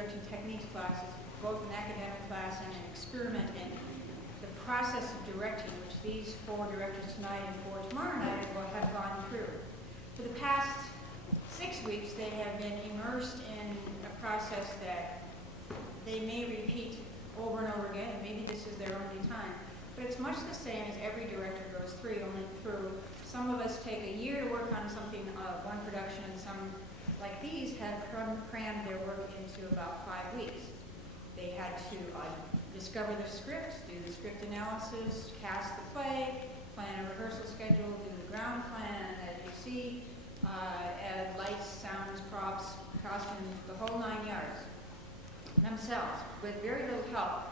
direction techniques classes, both an academic class and an experiment in the process of directing, which these 4 directors tonight and 4 tomorrow night have gone through. For the past 6 weeks, they have been immersed in a process that they may repeat over and over again, and maybe this is their only time. But it's much the same as every director goes through, only through. Some of us take a year to work on something, one production, and some, like these, have crammed their work into about 5 weeks. They had to discover the script, do the script analysis, cast the play, plan a rehearsal schedule, do the ground plan, as you see, add lights, sounds, props, costumes, the whole 9 yards themselves, with very little help,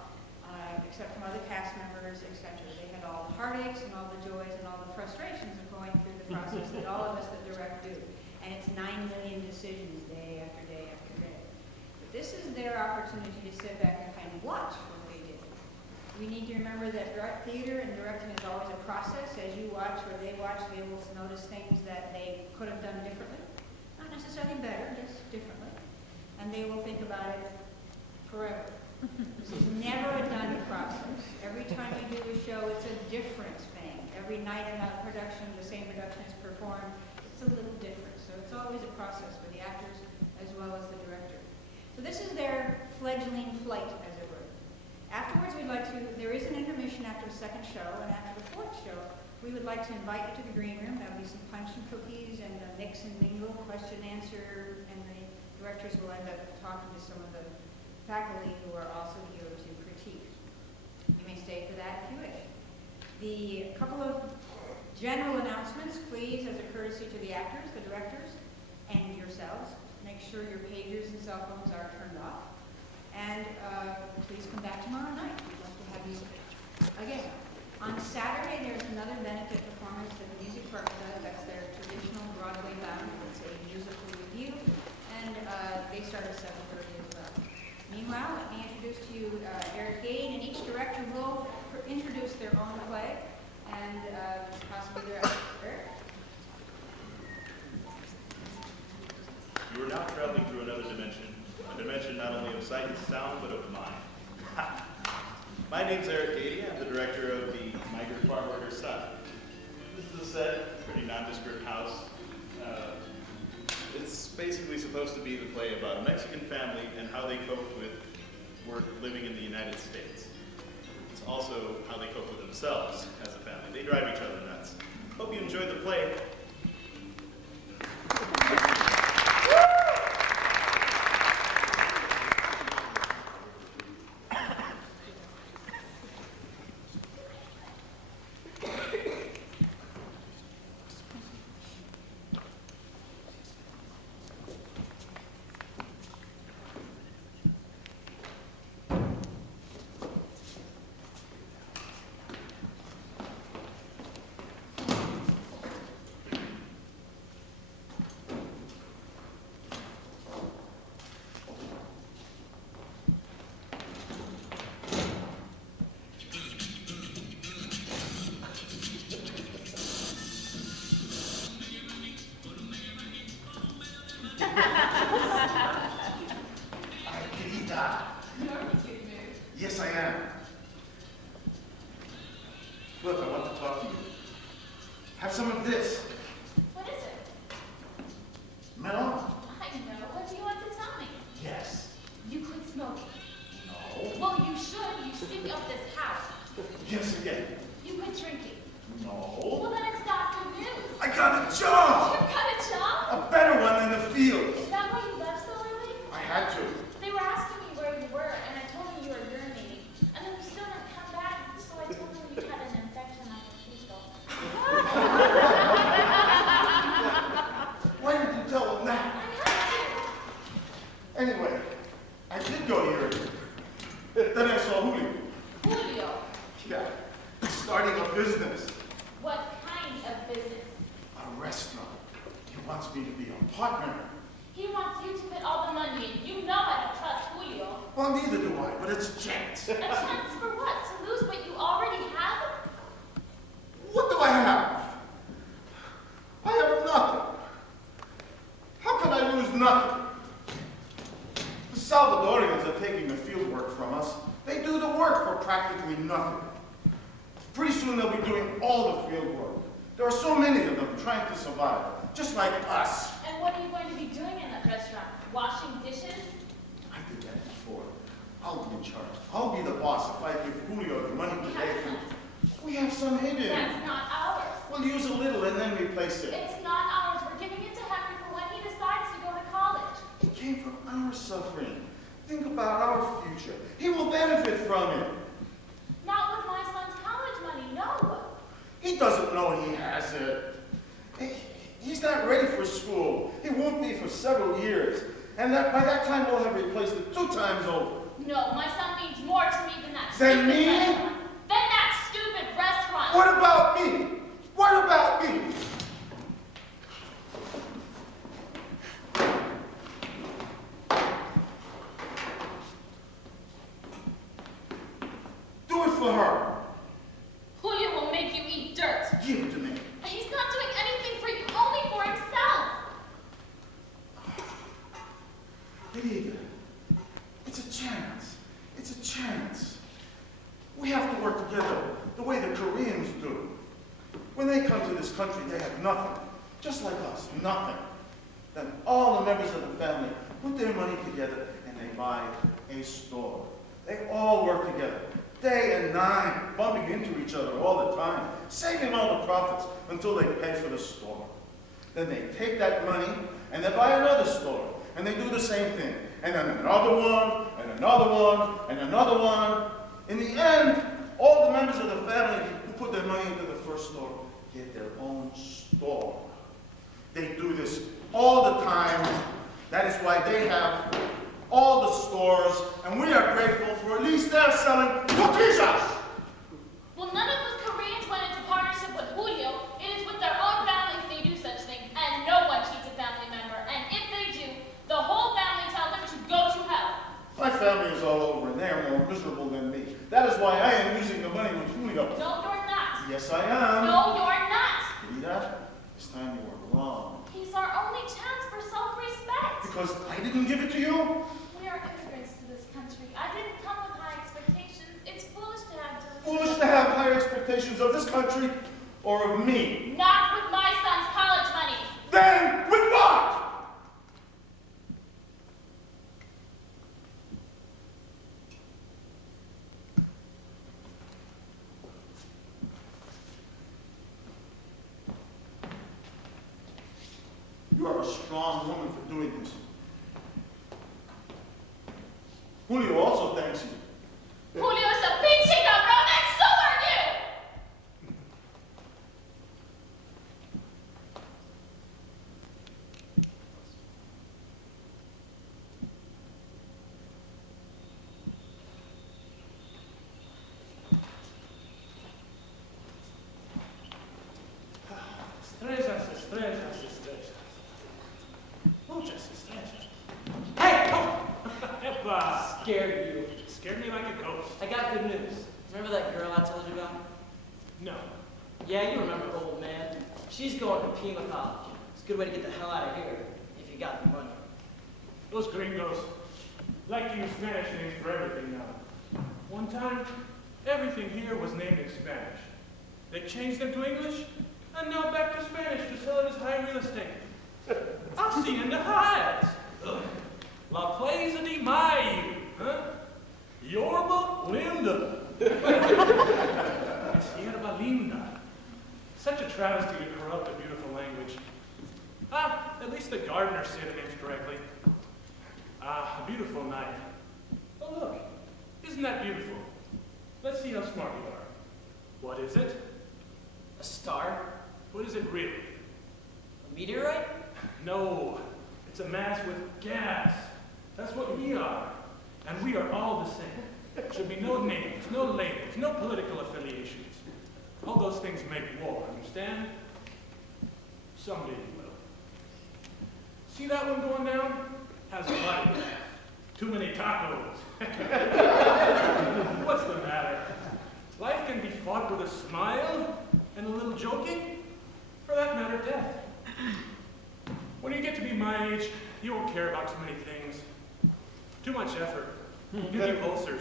except from other cast members, etc. They had all the heartaches and all the joys and all the frustrations of going through the process that all of us that direct do. And it's 9 million decisions day after day after day. But this is their opportunity to sit back and kind of watch what they did. We need to remember that theater and directing is always a process. As you watch or they watch, they will notice things that they could have done differently. Not necessarily better, just differently. And they will think about it forever. This is never a done process. Every time you do a show, it's a different thing. Every night in a production, the same production is performed, it's a little different. So it's always a process for the actors as well as the director. So this is their fledgling flight, as it were. Afterwards, there is an intermission after the 2nd show, and after the 4th show, we would like to invite you to the green room. There'll be some punch and cookies and a mix and mingle, question and answer, and the directors will end up talking to some of the faculty who are also here to critique. You may stay for that if you wish. The couple of general announcements, please, as a courtesy to the actors, the directors, and yourselves. Make sure your pagers and cell phones are turned off. And please come back tomorrow night. We'd love to have you again. On Saturday, there's another benefit performance that the music department does. That's their traditional Broadway bound. It's a musical review, and they start at 7:30 as well. Meanwhile, let me introduce to you Eric Gade, and each director will introduce their own play and possibly their Eric. You are now traveling through another dimension, a dimension not only of sight and sound, but of mind. My name's Eric Gade. I'm the director of the Migrant Farmworker side. This is a set, pretty nondescript house. It's basically supposed to be the play about a Mexican family and how they cope with work living in the United States. It's also how they cope with themselves as a family. They drive each other nuts. Hope you enjoyed the play. Yes, I am. Look, I want to talk to you. Have some of this. What is it? Melon? I know. What do you want to tell me? Yes. You quit smoking. No. Well, you should. You stink up this house. Yes, again. You quit drinking. No. Well, then it's not good news. I got a job! You got a job? A better one in the field. Is that why you left so early? I had to. They were asking me where you were, and I told them you were urinating. And then you still didn't come back, so I told them you had an infection on your fecal. Why did you tell them that? I had to. Anyway, I did go here. Then I saw Julio. Julio, Yeah. He's starting a business. what kind of business? A restaurant. He wants me to be a partner. He wants you to put all the money in. You know I don't trust Julio. Well, neither do I, but it's a chance. A chance for what? To lose what you already have? What do I have? I have nothing. How can I lose nothing? Salvadorians are taking the field work from us. They do the work for practically nothing. Pretty soon they'll be doing all the field work. There are so many of them trying to survive, just like us. And what are you going to be doing in that restaurant? Washing dishes? I did that before. I'll be in charge. I'll be the boss if I give Julio the money today. We have some hidden. That's not ours. We'll use a little and then replace it. It's not ours. We're giving it to Henry for when he decides to go to college. It came from our suffering. Think about our future. He will benefit from it. Not with my son's college money, no. He doesn't know he has it. He's not ready for school. He won't be for several years. And by that time, we'll have replaced it 2 times over. No, my son means more to me than that Than stupid me? restaurant. Than that stupid restaurant. What about me? What about me? Do it for her. Julio will make you eat dirt. Give it to me. He's not doing anything for you, only for himself. Querida, it's a chance. It's a chance. We have to work together the way the Koreans do. When they come to this country, they have nothing. Just like us, nothing. Then all the members of the family put their money together and they buy a store. They all work together, day and night, bumping into each other all the time, saving all the profits until they pay for the store. Then they take that money and they buy another store. And they do the same thing. And then another one, and another one, and another one. In the end, all the members of the family who put their money into the first store get their own store. They do this all the time. That is why they have all the stores, and we are grateful for at least they're selling tortillas. Well, none of those Koreans went into partnership with Julio. It is with their own families they do such things, and no one cheats a family member. And if they do, the whole family tells them to go to hell. My family is all over, and they are more miserable than me. That is why I am using the money with Julio. No, you're not. Yes, I am. No, you're not. Rita, this time you were wrong. He's our only chance for self-respect. Because I didn't give it to you? We are immigrants to this country. I didn't come with high expectations. It's foolish to have to... Foolish to have high expectations of this country or of me. Not with my son's college money. Then with what? You are a strong woman for doing this. Julio also thanks you. Julio's a pinche cabrón, and so are you! Estrellas, estrellas, estrellas. Muchas estrellas. Hey! Oh! Epa! Scared you. Scared me like a ghost. I got good news. Remember that girl I told you about? No. Yeah, you remember, old man. She's going to Pima College. It's a good way to get the hell out of here, if you got the money. Those gringos like to use Spanish names for everything now. One time, everything here was named in Spanish. They changed them to English, and now back to Spanish to sell it as high real estate. Hacienda Heights. Ugh. La Plaza de Mayo. Huh? Yorba Linda. Sierra Linda. Such a travesty to corrupt a beautiful language. At least the gardener said the names correctly. A beautiful night. Oh, look. Isn't that beautiful? Let's see how smart you are. What is it? A star? What is it really? A meteorite? No. It's a mass with gas. That's what we are. And we are all the same. Should be no names, no labels, no political affiliations. All those things make war, understand? Someday you will. See that one going down? Has a body. Too many tacos. What's the matter? Life can be fought with a smile and a little joking. For that matter, death. When you get to be my age, you won't care about too many things. Too much effort. Will give you ulcers.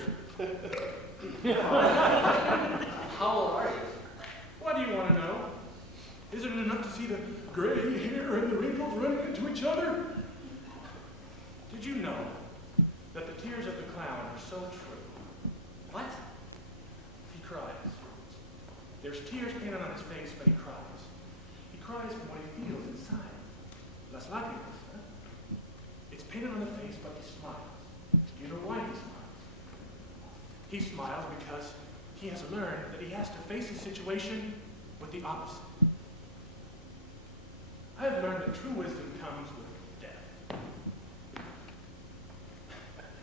How old are you? What do you want to know? Isn't it enough to see the gray hair and the wrinkles running into each other? Did you know that the tears of the clown are so true? What? He cries. There's tears painted on his face, but he cries. He cries from what he feels inside. Las lágrimas, huh? It's painted on the face, but he smiles. Do you know why he smiles? He smiles because he has learned that he has to face his situation with the opposite. I have learned that true wisdom comes with death.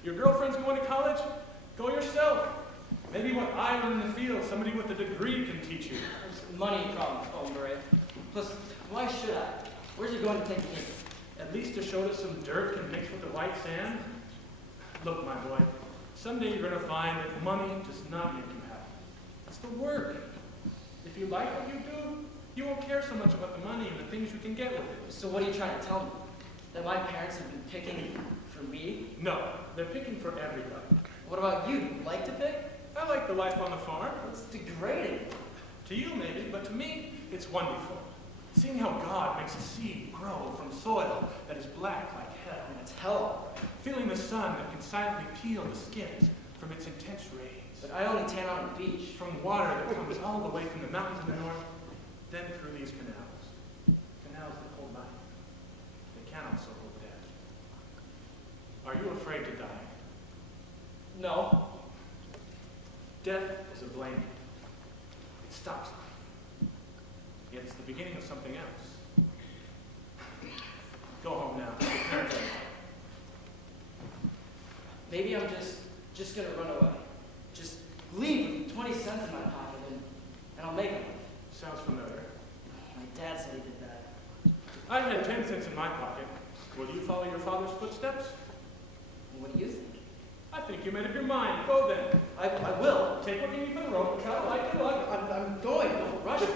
Your girlfriend's going to college? Go yourself. Maybe what I learned in the field, somebody with a degree can teach you. There's money problems, hombre. Plus, why should I? Where's he going to take me? At least to show that some dirt can mix with the white sand. Look, my boy, someday you're going to find that money does not make you happy. It's the work. If you like what you do, you won't care so much about the money and the things you can get with it. So what are you trying to tell me? That my parents have been picking for me? No, they're picking for everybody. What about you? Do you like to pick? I like the life on the farm. It's degrading. To you, maybe, but to me, it's wonderful. Seeing how God makes a seed grow from soil that is black like hell. And it's hell. Feeling the sun that can silently peel the skins from its intense rays. But I only tan on the beach. From water that comes all the way from the mountains in the north, then through these canals. Canals that hold life. They can also hold death. Are you afraid to die? No. Death is a blanket. It stops life. Yet it's the beginning of something else. Go home now. Your parents are alive. Maybe I'm just gonna run away. Just leave with 20 cents in my pocket and I'll make it. Sounds familiar. My dad said he did that. I had 10 cents in my pocket. Will you follow your father's footsteps? What do you think? I think you made up your mind. Go then. I will. Take what you need for the rope and try to light your luck. I'm going. Don't rush me.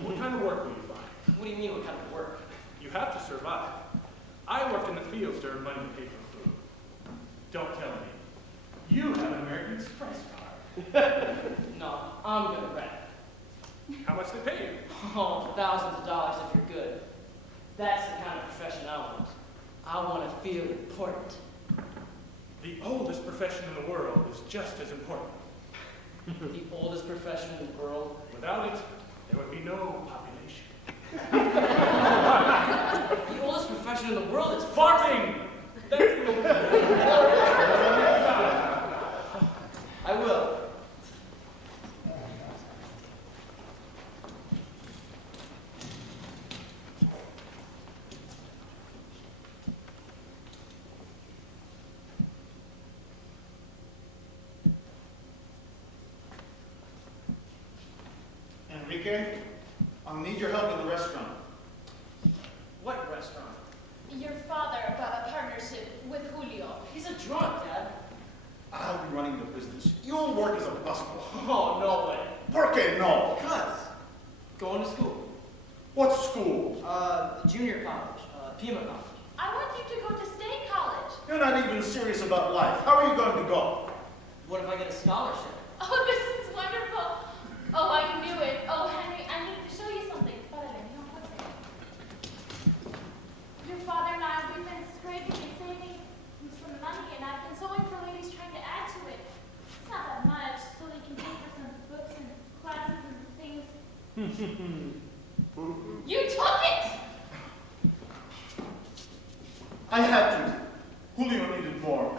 What kind of work will you find? What do you mean, what kind of work? You have to survive. I worked in the fields to earn money to pay for food. Don't tell me. You have an American Express card. No, I'm gonna rent. How much they pay you? Oh, thousands of dollars if you're good. That's the kind of profession I want. I want to feel important. The oldest profession in the world is just as important. The oldest profession in the world. Without it, there would be no population. The oldest profession in the world is Farming! That's the oldest. I will. Enrique, I'll need your help in the restaurant. What restaurant? Your father got a partnership with Julio. He's a drunk, Dad. I'll be running the business. You'll work as a busboy. Oh, no way. ¿Por qué no? Because. Going to school. What school? Junior college. Pima college. I want you to go to state college. You're not even serious about life. How are you going to go? What if I get a scholarship? Oh, this is wonderful. Oh, I knew it. Oh, Henry, I need to show you something. Your father and I, we've been scraping and saving some money, and I've been sewing for ladies trying to add to it. It's not that much, so they can pay for some books and classes and things. You took it! I had to. Julio needed more.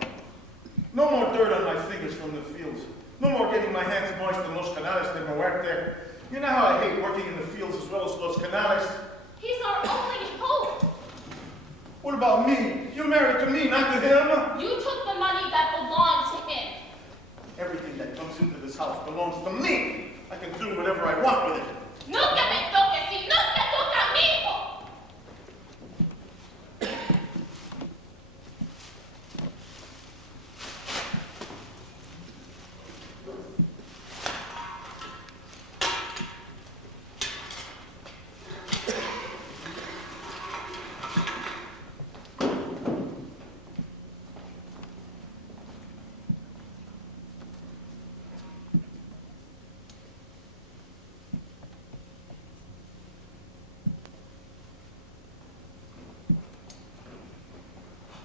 No more dirt on my fingers from the fields. No more getting my hands moist in los canales de muerte. You know how I hate working in the fields as well as los canales? He's our only hope. What about me? You're married to me, not to him? You took the money that belonged to him. Everything that comes into this house belongs to me. I can do whatever I want with it. Nunca me toques y nunca toca a mi hijo.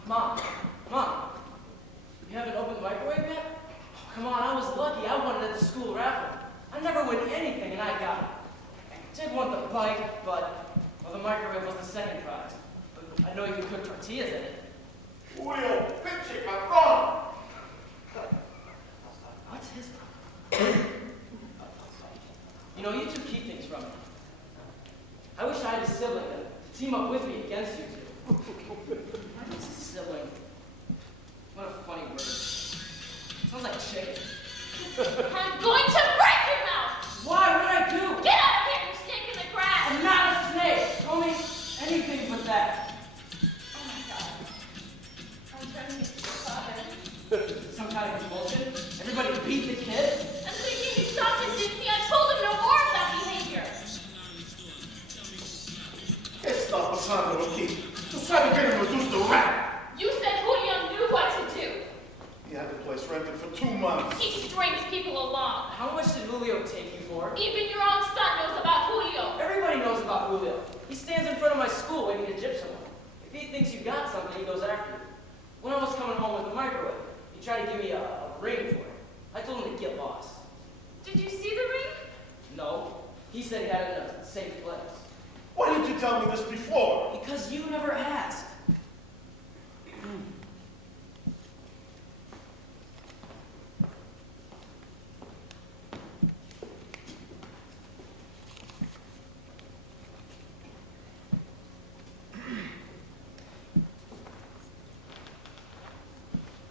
Mom, you haven't opened the microwave yet? Oh, come on, I was lucky. I won it at the school raffle. I never win anything, and I got it. I did want the bike, but the microwave was the second prize. But I know you can cook tortillas in it. Julio, pinche cabrón! What's his problem? You know, you two keep things from me. I wish I had a sibling to team up with me against you two. Sibling. What a funny word. Sounds like chicken. I'm going to break your mouth! Why? What did I do? Get out of here, you snake in the grass! I'm not a snake. Call me anything but that. Oh my God. I'm trying to make you father. Some kind of compulsion? Everybody beat the kid? I'm thinking he stopped and did me. I told him no more of that behavior. ¿Qué está pasando aquí? Tú sabes que him reduced to rat. You said Julio knew what to do. He had the place rented for 2 months. He strings people along. How much did Julio take you for? Even your own son knows about Julio. Everybody knows about Julio. He stands in front of my school waiting to gyp someone. If he thinks you got something, he goes after you. When I was coming home with the microwave, he tried to give me a ring for it. I told him to get lost. Did you see the ring? No. He said he had it in a safe place. Why didn't you tell me this before? Because you never asked.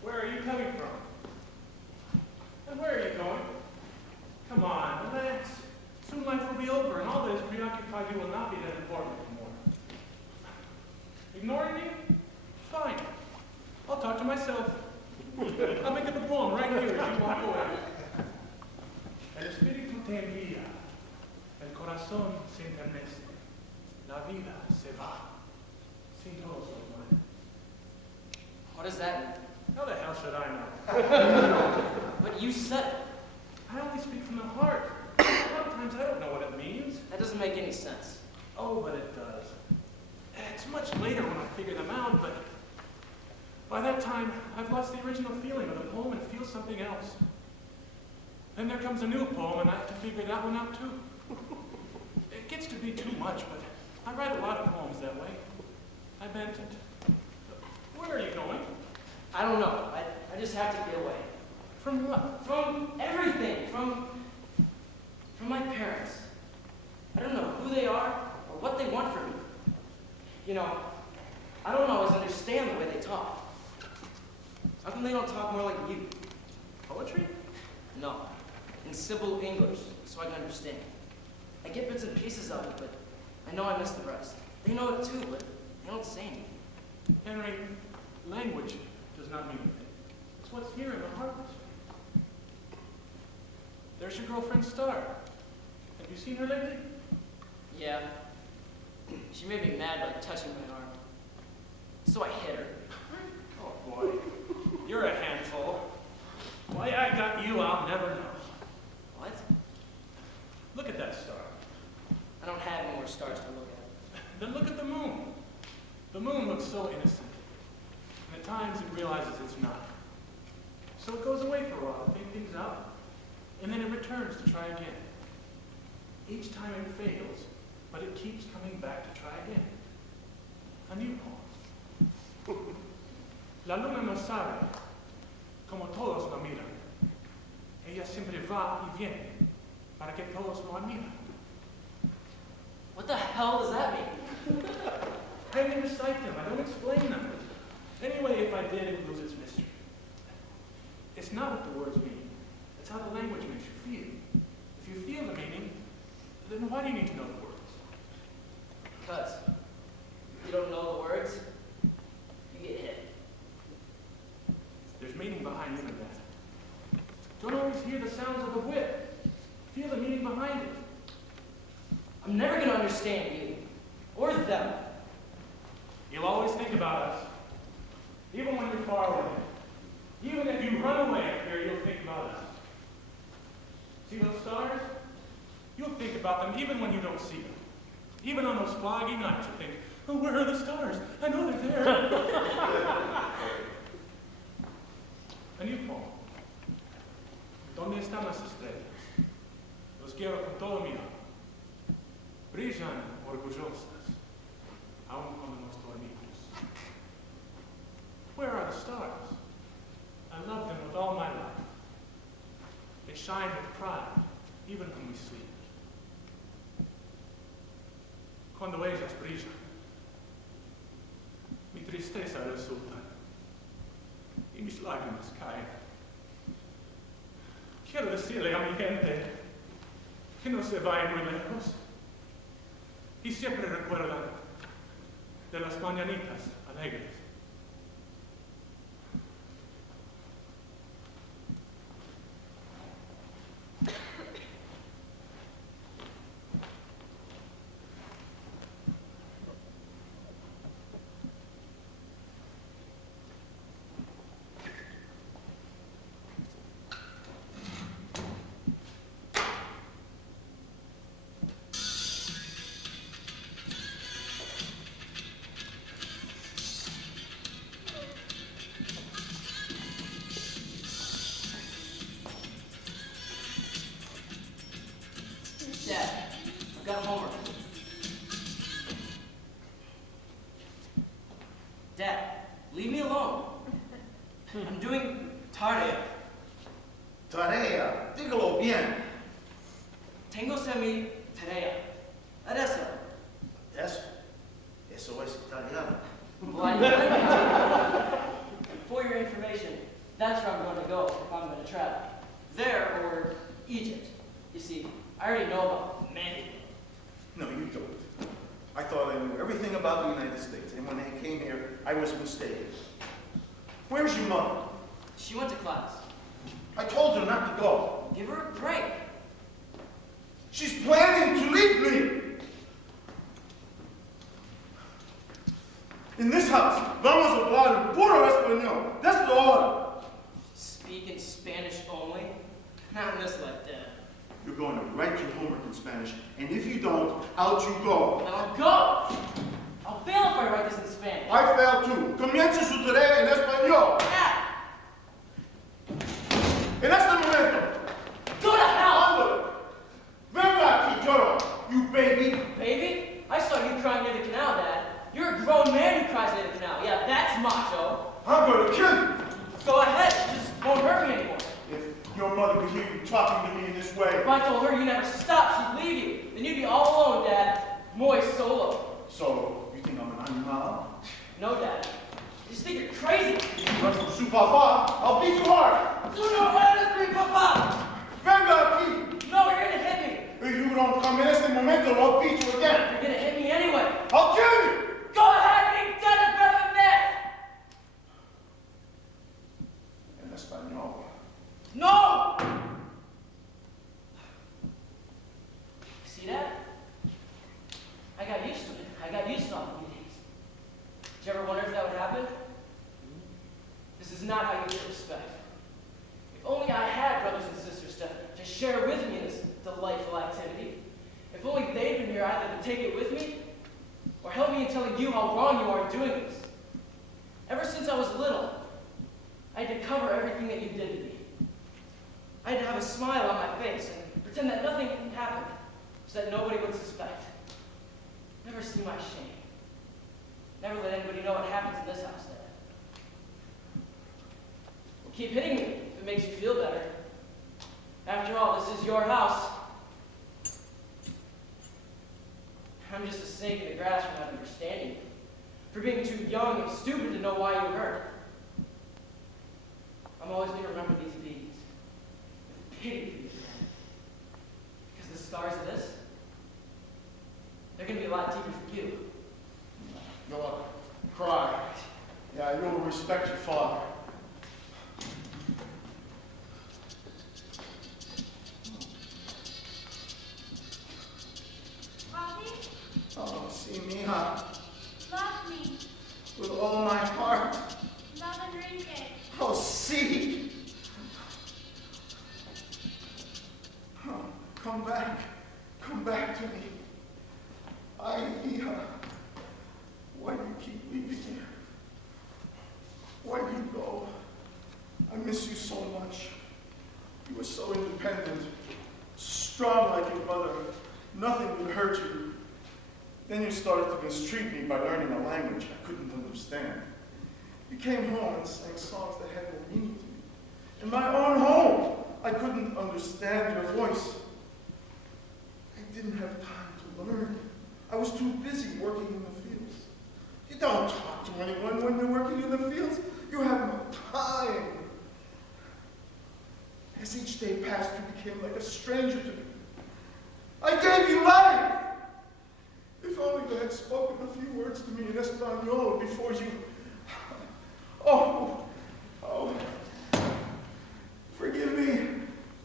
Where are you coming from? And where are you going? Come on, relax. Soon life will be over, and all that has preoccupied you will not be that important anymore. Ignoring me? Fine. I'll talk to myself. I'll make up a poem right here as you walk away. El espíritu te envía, el corazón se enternece, la vida se va, sin todos los demás. What does that mean? How the hell should I know? But you said it. I only speak from the heart. A lot of times I don't know what it means. That doesn't make any sense. Oh, but it does. It's much later when I figure them out, but by that time, I've lost the original feeling of the poem and feel something else. Then there comes a new poem, and I have to figure that one out too. It gets to be too much, but I write a lot of poems that way. I meant it. Where are you going? I don't know. I just have to get away. From what? From everything. From my parents. I don't know who they are or what they want from me. You know, I don't always understand the way they talk. How come they don't talk more like you? Poetry? No. In simple English, so I can understand. I get bits and pieces of it, but I know I miss the rest. They know it too, but they don't say anything. Henry, language does not mean anything. It's what's here in the heart. There's your girlfriend, Star. Have you seen her lately? Yeah. She made me mad by touching my arm. So I hit her. Oh, boy. You're a handful. Why I got you, I'll never know. What? Look at that star. I don't have any more stars to look at. Then look at the moon. The moon looks so innocent. And at times it realizes it's not. So it goes away for a while to think things out. And then it returns to try again. Each time it fails, but it keeps coming back to try again. A new poem. La luna no sabe, como todos lo miran. Ella siempre va y viene, para que todos lo admiran. What the hell does that mean? I only recite them, I don't explain them. Anyway, if I did, it would lose its mystery. It's not what the words mean, it's how the language makes you feel. If you feel the meaning, then why do you need to know the words? Because if you don't know the words, you get hit. There's meaning behind even that. Don't always hear the sounds of the whip. Feel the meaning behind it. I'm never going to understand you. Or them. You'll always think about us. Even when you're far away. Even if you run away up here, you'll think about us. See those stars? You'll think about them even when you don't see them. Even on those foggy nights, you think, oh, where are the stars? I know they're there. shine with pride, even when we sleep. Cuando ellas brillan, mi tristeza resulta y mis lágrimas caen. Quiero decirle a mi gente que no se vayan muy lejos y siempre recuerdan de las mañanitas alegres. Dad, I've got homework. Dad, leave me alone. I'm doing tarea. Tarea, dígalo bien. Tengo semi tarea. Adesso. Eso es italiano. Well, I know. For your information, that's where I'm going to go if I'm going to travel. There or Egypt. You see, I already know about many. No, you don't. I thought I knew everything about the United States, and when I came here, I was mistaken. Where's your mother? She went to class. I told her not to go. Give her a break. She's planning to leave me. In this house, vamos a hablar en puro español. That's the order. Speak in Spanish only? Not in this life, Dad. You're going to write your homework in Spanish, and if you don't, out you go. Then I'll go! I'll fail if I write this in Spanish. I failed too. Comience su tarea en español. Dad! En este momento. Go to hell! Ándale. Venga aquí, Toro, you baby. Baby? I saw you crying near the canal, Dad. You're a grown man who cries near the canal. Yeah, that's macho. I'm going to kill you. Go ahead, just won't hurt me anymore. If your mother could hear you talking to me in this way. If I told her you never stopped, she'd leave you. Then you'd be all alone, Dad. Muy solo. So, you think I'm an animal? No, Dad. You just think you're crazy. But from su papa, I'll beat you hard. Tú no eres mi papá! Venga aquí. No, you're gonna hit me. If you don't come in este momento, I'll beat you again. You're gonna hit me anyway. I'll kill you. Go ahead, being dead is better than this! En español. No! See that? I got used to it. I got used to all the meetings. Did you ever wonder if that would happen? This is not how you get respect. If only I had brothers and sisters to share with me in this delightful activity. If only they'd been here either to take it with me or help me in telling you how wrong you are in doing this. Ever since I was little, I had to cover everything that you did to me. I had to have a smile on my face and pretend that nothing happened so that nobody would suspect. Never see my shame. Never let anybody know what happens in this house, Dad. Well, keep hitting me if it makes you feel better. After all, this is your house. I'm just a snake in the grass for not understanding you, for being too young and stupid to know why you hurt. I'm always going to remember these beatings with pity for you, Dad. Because the scars of this, they're going to be a lot deeper for you. Go on. Cry. Yeah, you'll respect your father. Papi, Oh, see, mija, love me. with all my heart. Love Enrique. Oh, see. Oh, come back. Come back to me. Ay, hija. Why do you keep leaving here? Why do you go? I miss you so much. You were so independent, strong like your mother. Nothing would hurt you. Then you started to mistreat me by learning a language I couldn't understand. You came home and sang songs that had no meaning to me. In my own home, I couldn't understand your voice. I didn't have time to learn. I was too busy working in the fields. You don't talk to anyone when you're working in the fields. You have no time. As each day passed, you became like a stranger to me. I gave you life. If only you had spoken a few words to me in Espanol before you... Oh, forgive me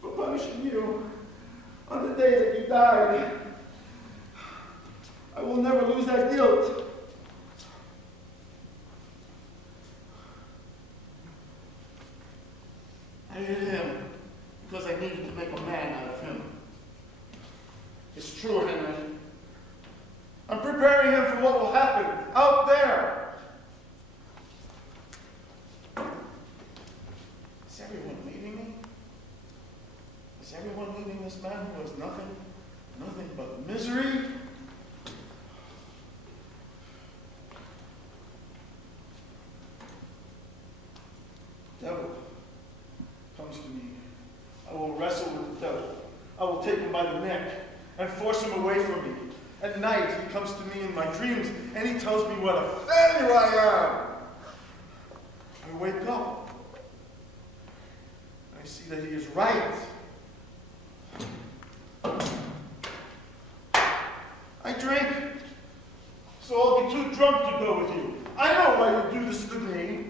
for punishing you on the day that you died. I will never lose that guilt. I hit him because I needed to make a man out of him. It's true, Herrmann. I'm preparing him for what will happen out there. Is everyone leaving me? Is everyone leaving this man who has nothing but misery? Devil comes to me. I will wrestle with the devil. I will take him by the neck and force him away from me. At night, he comes to me in my dreams, and he tells me what a failure I am. I wake up. I see that he is right. I drink, so I'll be too drunk to go with you. I know why you do this to me.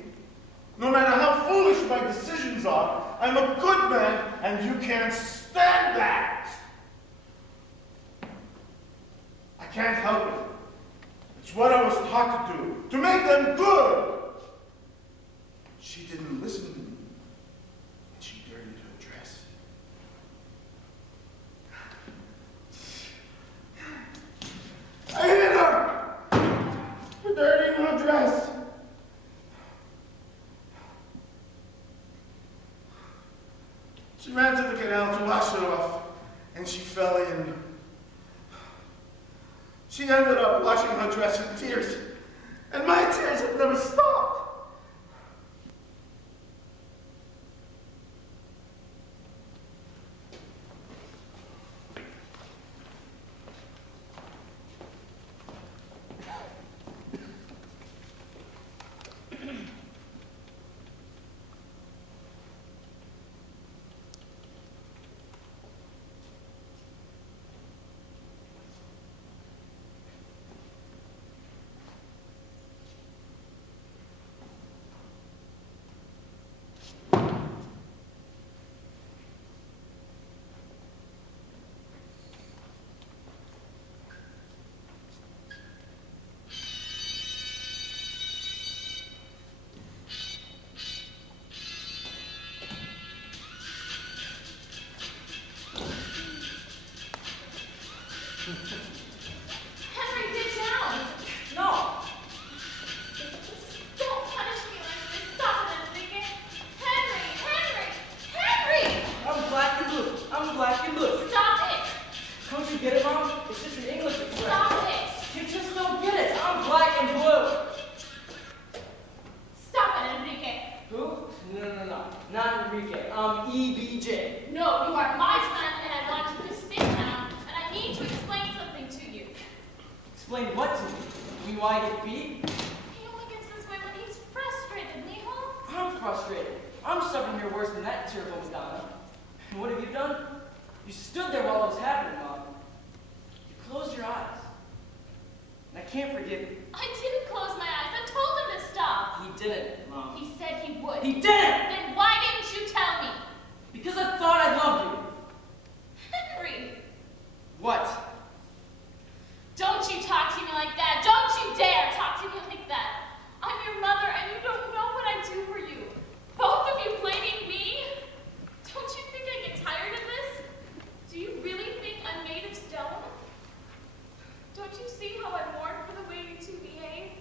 No matter how foolish my decisions are, I'm a good man, and you can't stand that. I can't help it. It's what I was taught to do, to make them good. She didn't listen to me, and she dirtied her dress. I hit her for dirtying her dress. She ran to the canal to wash it off, and she fell in. She ended up washing her dress in tears, and my tears have never stopped. Henry, get down! No! Don't punish me like this. Stop it, Enrique. Henry! I'm black and blue. I'm black and blue. Stop it! Don't you get it, Mom? It's just an English expression. Stop it! You just don't get it. I'm black and blue. Stop it, Enrique. Who? No. Not Enrique. I'm EBJ. No, you are my son, and I want you to sit down, and I need to explain something to you. Explain what to me? You mean why I get beat? He only gets this way when he's frustrated, Mijo. I'm frustrated. I'm suffering here worse than that tearful Madonna. And what have you done? You stood there while it was happening, Mom. You closed your eyes. And I can't forgive you. I didn't close my eyes. I told him to stop. He didn't, Mom. He said he would. He didn't! Then why didn't you tell me? Because I thought I loved you. Henry, What? don't you talk to me like that. Don't you dare talk to me like that. I'm your mother, and you don't know what I do for you. Both of you blaming me? Don't you think I get tired of this? Do you really think I'm made of stone? Don't you see how I mourn for the way you two behave?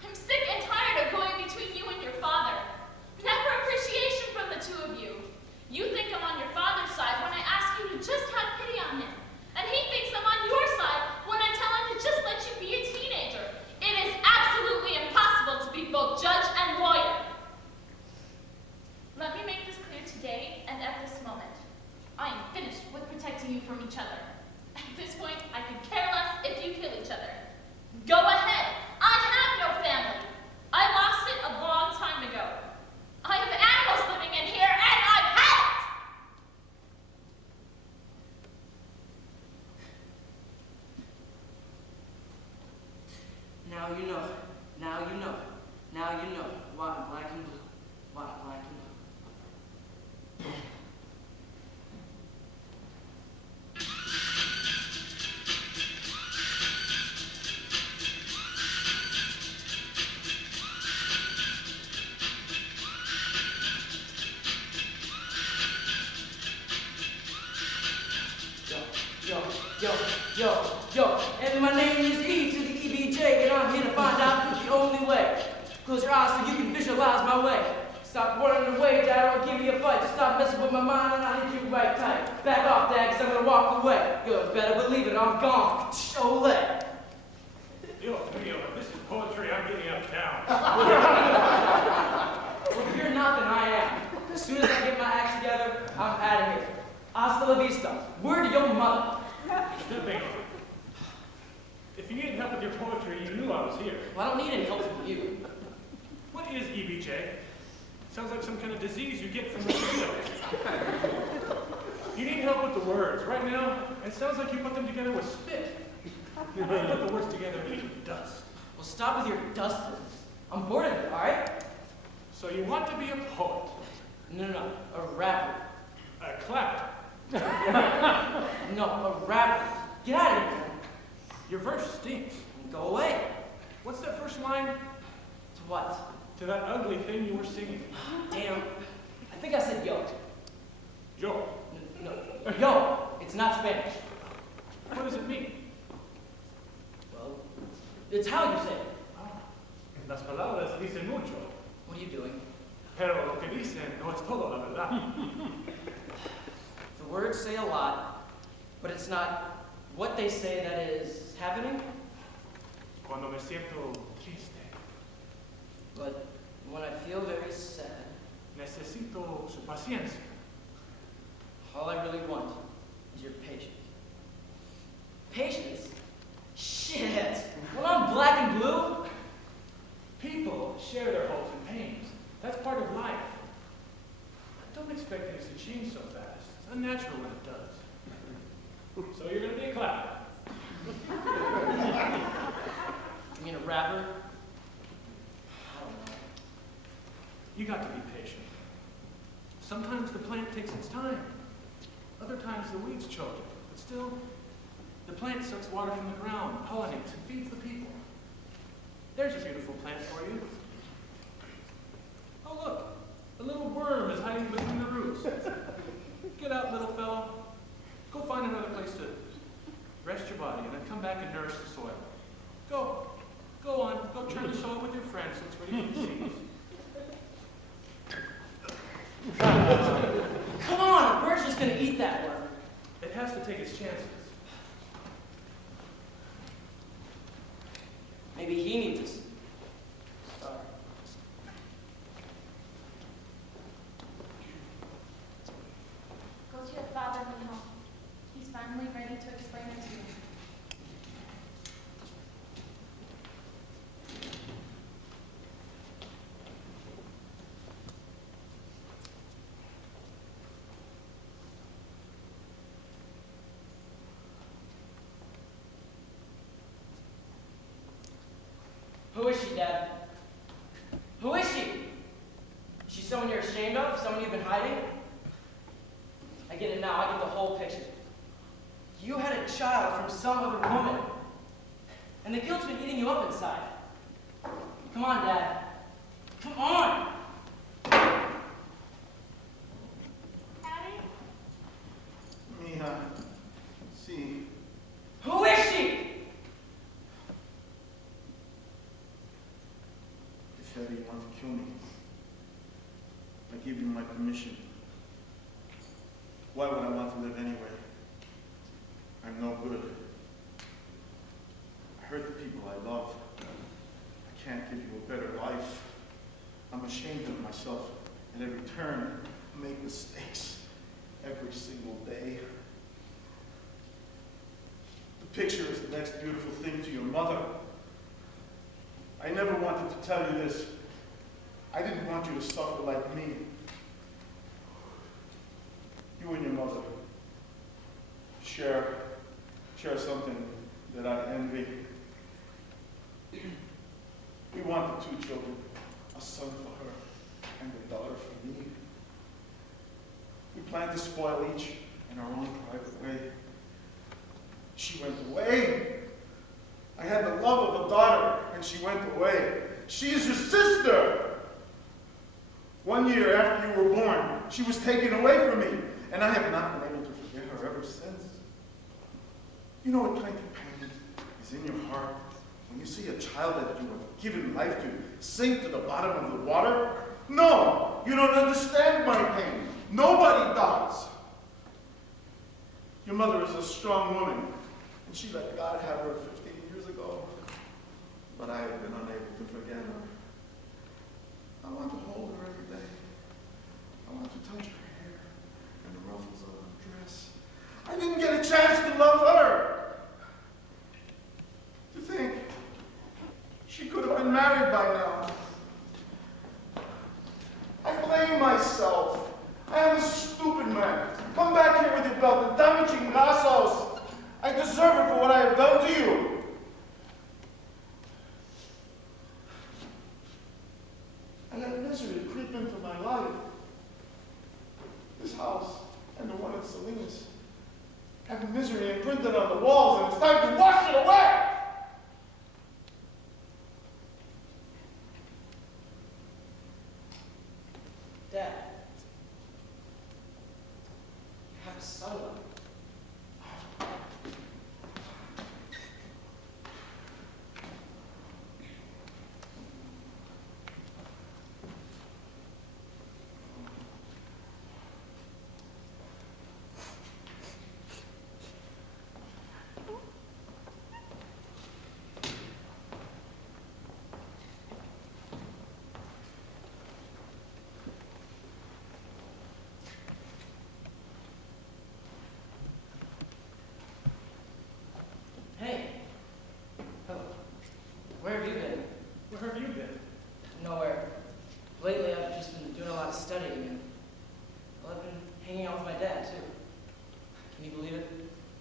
I'm sick and tired of going between you and your father. Never appreciation from the two of you. You think I'm on your father's side when I ask you to just have pity on him. And he thinks I'm on your side when I tell him to just let you be a teenager. It is absolutely impossible to be both judge and white and black and blue, white and black and blue. Yo, and my name is E to the EBJ, and I'm here to find out the only way. Close your eyes so you can visualize my way. Stop running away, Dad, or I'll give you a fight. Just stop messing with my mind and I'll hit you right tight. Back off, Dad, cause I'm gonna walk away. Yo, better believe it, I'm gone. Ole. Dios mío, if this is poetry, I'm getting uptown. Well, if you're not, then I am. As soon as I get my act together, I'm out of here. Hasta la vista. Word to your mother. Stepping on. If you needed help with your poetry, you knew I was here. Well, I don't need any help from you. What is EBJ? Sounds like some kind of disease you get from the mosquitoes. You need help with the words. Right now, it sounds like you put them together with spit. You put the words together with dust. Well, stop with your dust. I'm bored of it, all right? So you want to be a poet? No, a rapper. A clapper. No, a rapper. Get out of here. Your verse stinks. Go away. What's that first line? To what? To that ugly thing you were singing. Damn. I think I said yo. Joe, No. Yo. It's not Spanish. what does it mean? Well, it's how you say it. Las palabras dicen mucho, What are you doing? pero lo que dicen no es todo la verdad. The words say a lot, but it's not what they say that is happening. Cuando me siento triste, But when I feel very sad, necesito su paciencia. all I really want is your patience. Patience? Shit! When I'm black and blue? People share their hopes and pains. That's part of life. But don't expect things to change so fast. It's unnatural when it does. So you're going to be a clapper. You mean a rapper? I don't know. You got to be patient. Sometimes the plant takes its time. Other times the weeds choke it. But still, the plant sucks water from the ground, pollinates, and feeds the people. There's a beautiful plant for you. Oh, look. A little worm is hiding between the roots. Get out, little fellow. Go find another place to rest your body and then come back and nourish the soil. Go. Go on. Go turn the soil with your friends so it's ready for the seeds. Come on, a bird's just gonna eat that worm. It has to take its chances. Maybe he needs us. Sorry. Go to your father, Mijo. He's finally ready to explain it to you. Who is she, Dad? Who is she? Is she someone you're ashamed of? Someone you've been hiding? I get it now. I get the whole picture. You had a child from some other woman. And the guilt's been eating you up inside. Come on, Dad. Come on! Daddy? Mija, see, Who is she? if ever you want to kill me, I give you my permission. Why would I want to live anyway? I'm no good. I hurt the people I love. I can't give you a better life. I'm ashamed of myself. At every turn, I make mistakes. Every single day. The picture is the next beautiful thing to your mother. I never wanted to tell you this. I didn't want you to suffer like me. You and your mother share something that I envy. We wanted 2 children. a son for her and a daughter for me. We planned to spoil each in our own private way. She went away. I had the love of a daughter, and she went away. She is your sister. 1 year after you were born, she was taken away from me, and I have not been able to forget her ever since. You know what kind of pain is in your heart when you see a child that you have given life to sink to the bottom of the water? No, you don't understand my pain. Nobody does. Your mother is a strong woman, and she let God have her 15 years ago. But I have been unable to forget her. I want to hold her every day. I want to touch her hair and the ruffles of her dress. I didn't get a chance to love her. To think she could have been married by now. I blame myself. I am a stupid man. Come back here with your belt and dame chingazos. I deserve it for what I have done to you. I let misery creep into my life. This house and the one in Salinas have misery imprinted on the walls, and it's time to wash it away. Dad, you have a son. Hey. Oh. Where have you been? Where have you been? Nowhere. Lately, I've just been doing a lot of studying, and well, I've been hanging out with my dad, too. Can you believe it?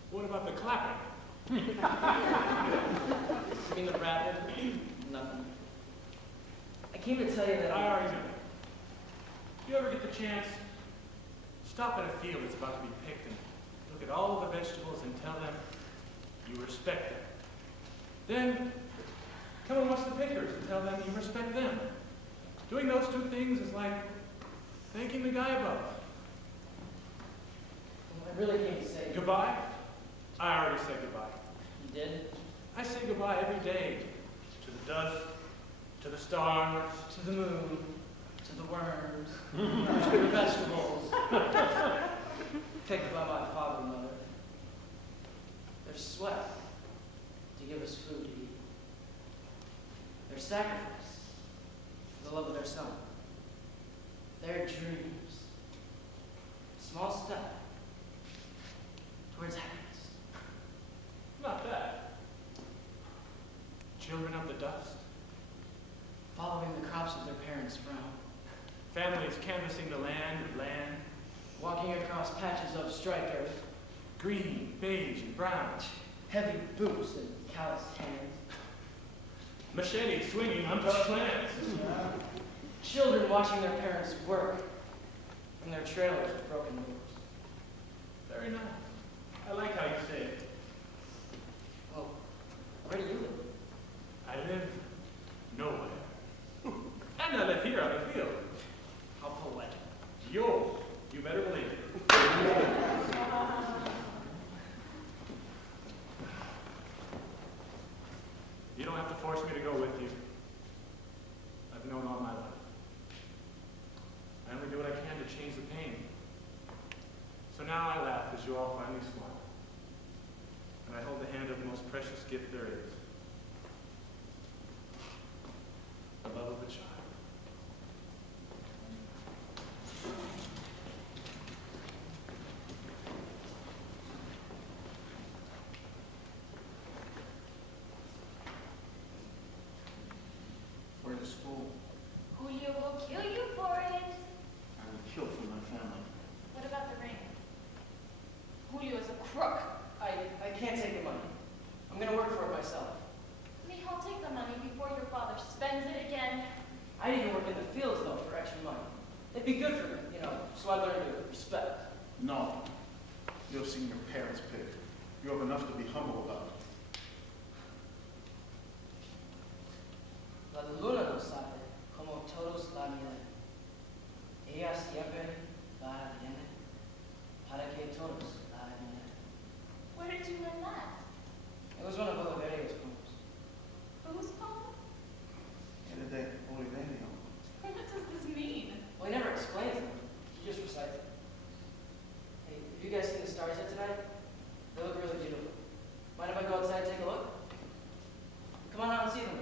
What about the clapping? You mean the rapping? Nothing. I came to tell you that I already know. If you ever get the chance, stop at a field that's about to be picked and look at all of the vegetables and tell them you respect them. Then, come and watch the pickers and tell them you respect them. Doing those two things is like thanking the guy above. I really came to say Goodbye? I already said goodbye. You did? I say goodbye every day to the dust, to the stars, To the moon, to the worms, to the vegetables, picked by my father and mother. Their sweat to give us food to eat. Their sacrifice for the love of their son. Their dreams. Small step towards happiness. not that. Children of the dust. Following the crops of their parents' frown. Families canvassing the land of land. Walking across patches of striped earth. Green, beige, and brown. Heavy boots and calloused hands. Machete swinging untouched lands. Children watching their parents work in their trailers with broken wheels. Very nice. I like how you say it. Well, where do you live? I live nowhere. And I live here on the field. How poetic. Yo, you better believe it. You don't have to force me to go with you. I've known all my life. I only do what I can to change the pain. So now I laugh as you all finally smile. And I hold the hand of the most precious gift there is. The love of a child. For the school, Julio will kill you for it. I would kill for my family. What about the ring? Julio is a crook. I can't take the money. I'm gonna work for it myself. Mijo, take the money before your father spends it again. I didn't work in It'd be good for me, you know, so I learn to respect. No. You have seen your parents pick. You have enough to be humble about. La luna no sabe como todos la miran. Ella siempre va bien para que todos la miren. Where did you learn that? It was one of Oliverio's poems. Whose poem? In the day, Oliverio. What does this mean? Well, he never explains them. He just recites them. Hey, have you guys seen the stars yet tonight? They look really beautiful. Mind if I go outside and take a look? Come on out and see them.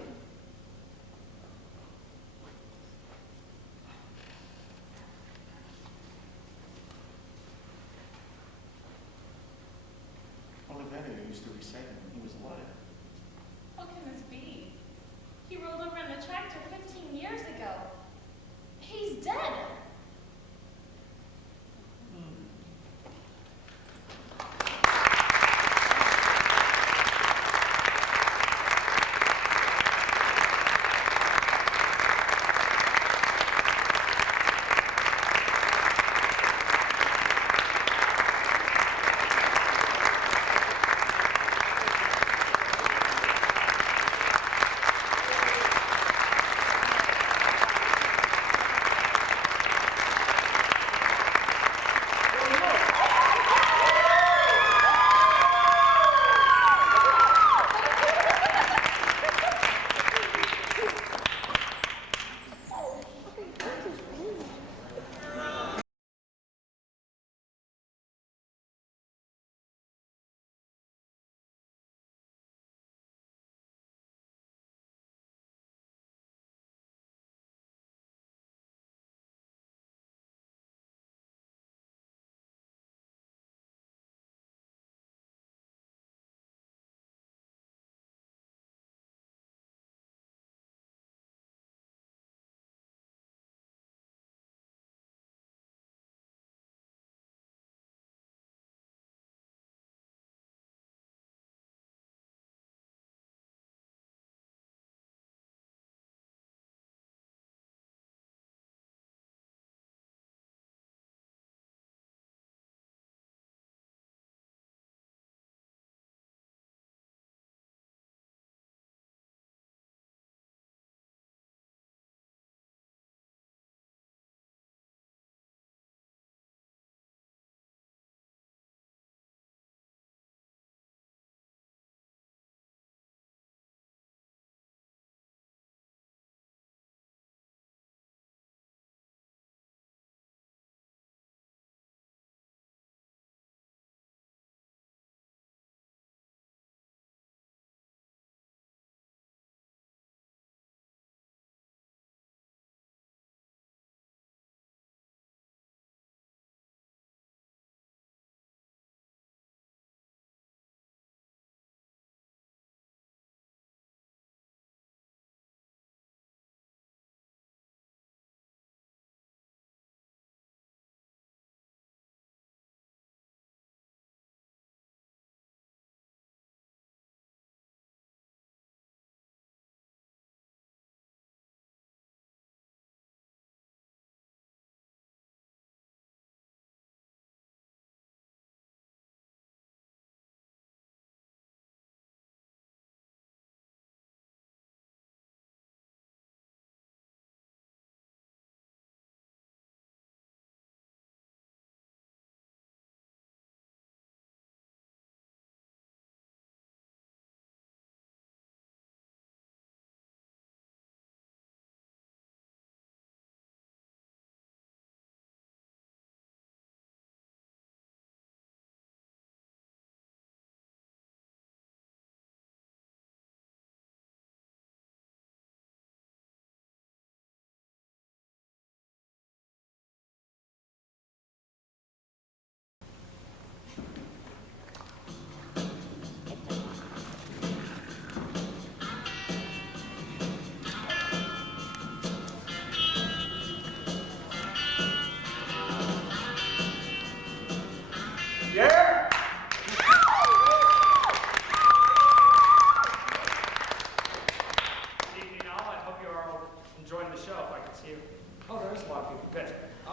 Oliverio used to recite them when he was alive. How can this be? He rolled over in the tractor 15 years ago. He's dead.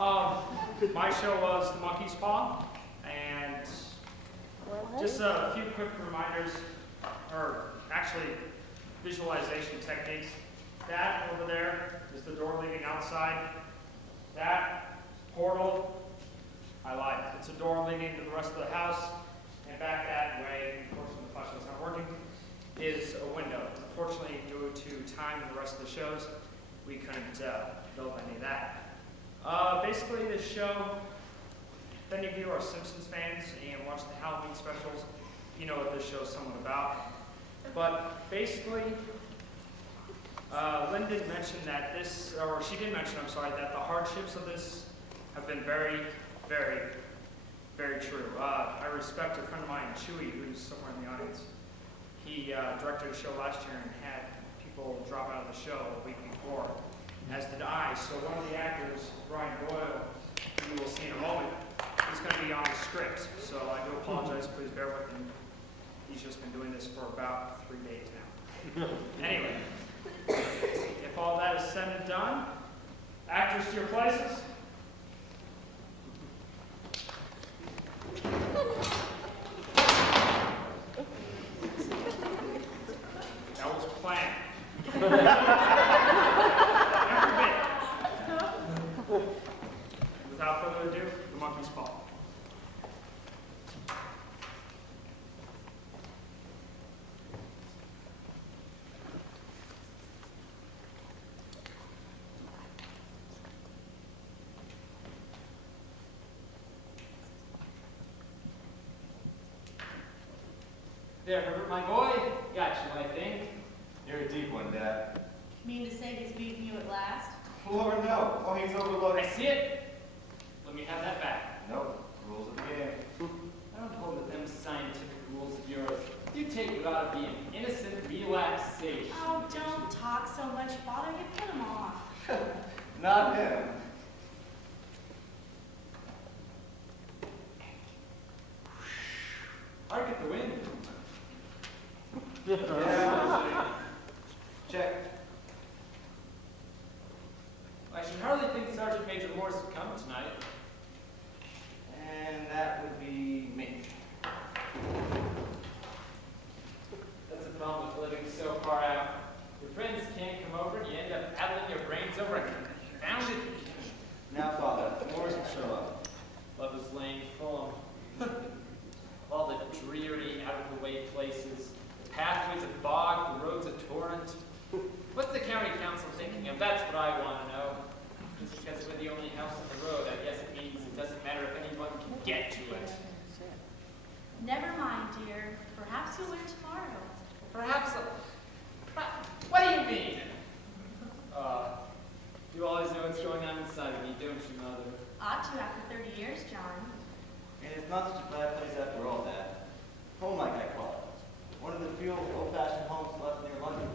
My show was The Monkey's Paw, and just a few quick reminders, or actually visualization techniques. That over there is the door leading outside. That portal, I lied. It's a door leading to the rest of the house, and back that way, unfortunately the flashlight's not working, is a window. Unfortunately, due to time and the rest of the shows, we couldn't build any of that. Basically, this show, if any of you are Simpsons fans and watch the Halloween specials, you know what this show's somewhat about. But basically, Lynn did mention that this, or she did mention, I'm sorry, that the hardships of this have been very, very, very true. I respect a friend of mine, Chewy, who's somewhere in the audience. He directed a show last year and had people drop out of the show a week before, as did I. So one of the actors, Brian Doyle, who you will see in a moment, is going to be on the script. So I do apologize, please bear with him. He's just been doing this for about 3 days now. Anyway, if all that is said and done, actors to your places. That was planned. Every bit. Without further ado, The Monkey's Paw. There, Herbert, my boy. Got you, I think. You're a deep one, Dad. Mean to say he's beaten you at last? Lord, no. Oh, he's overloaded. I see it. Let me have that back. Nope. Rules of the game. I don't hold with them scientific rules of yours. You take what ought to be an innocent relaxation. Oh, don't talk so much, Father. You put him off. Not him. Hark at the wind. Yeah. Check. I should hardly think Sergeant Major Morris would come tonight. And that would be me. That's the problem with living so far out. Your friends can't come over and you end up paddling your brains over a confounded. Now, Father, Morris will show up. Love is laying full of all the dreary, out-of-the-way places, the pathways of bog, the roads of torrent. What's the county council thinking of? That's what I want to know. Just because we're the only house on the road, I guess it means it doesn't matter if anyone can get to it. Never mind, dear. Perhaps you'll win tomorrow. Perhaps. What do you mean? You always know what's going on inside of me, don't you, Mother? Ought to after 30 years, John. And it's not such a bad place after all, Dad. Home, like I call it. One of the few old-fashioned homes left near London.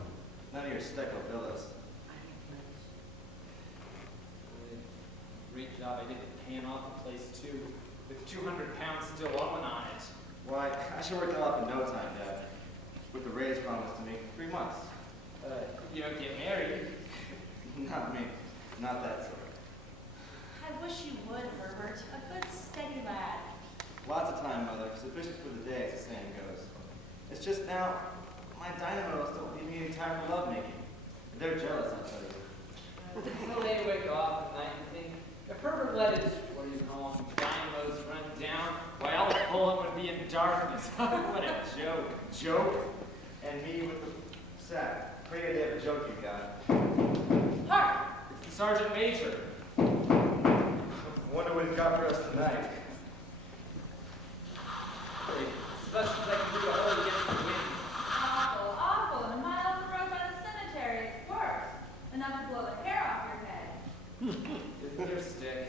None of your stucco villas. Great job I did at paying off the place, too, with 200 pounds still owing on it. Why, I should work that off in no time, Dad. With the raise promised to me, 3 months. You don't get married. Not me. Not that sort. I wish you would, Herbert. A good, steady lad. Lots of time, Mother. Sufficient for the day, as the saying goes. It's just now, my dynamos don't leave me any time for lovemaking. They're jealous, I'll tell you. It's no day to wake off at night and think, if Herbert let his, what do you call them, dynamos run down, why all Fulham would be in darkness. What a joke. Joke? And me with the sack. Pretty idea of a joke you got. Hark! It's the Sergeant Major. Wonder what he's got for us tonight. Really, as much as I can do to hold against the wind. Awful, awful. And a mile up the road by the cemetery, it's worse. Enough to blow the hair off your head. Isn't your stick?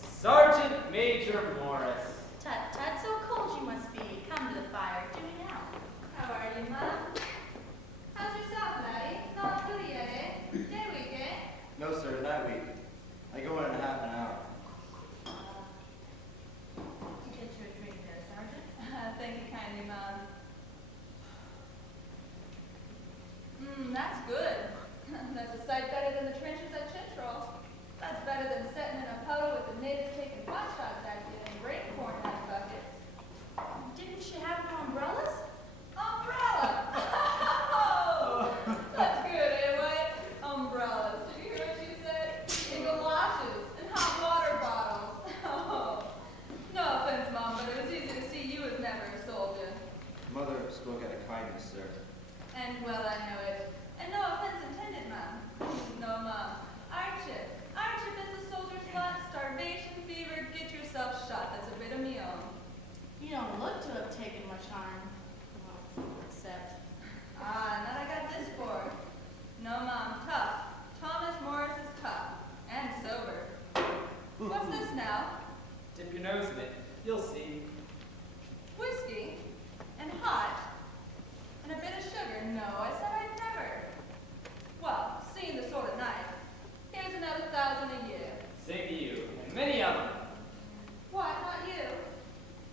Sergeant Major Morris. Tut, tut, so cold you must be. Come to the fire. Do now. How are you, Mom? How's yourself, laddie? Not good yet, eh? Day week, eh? No, sir, that week. I go in half an hour. To get you a drink there, Sergeant. Thank you kindly, Mom. That's good. That's a sight better than the trenches at Chitral. Dip your nose in it. You'll see. Whiskey and hot and a bit of sugar. No, I said I'd never. Well, seeing the sort of night, here's another 1,000 a year. Same to you, and many of them. What, not you?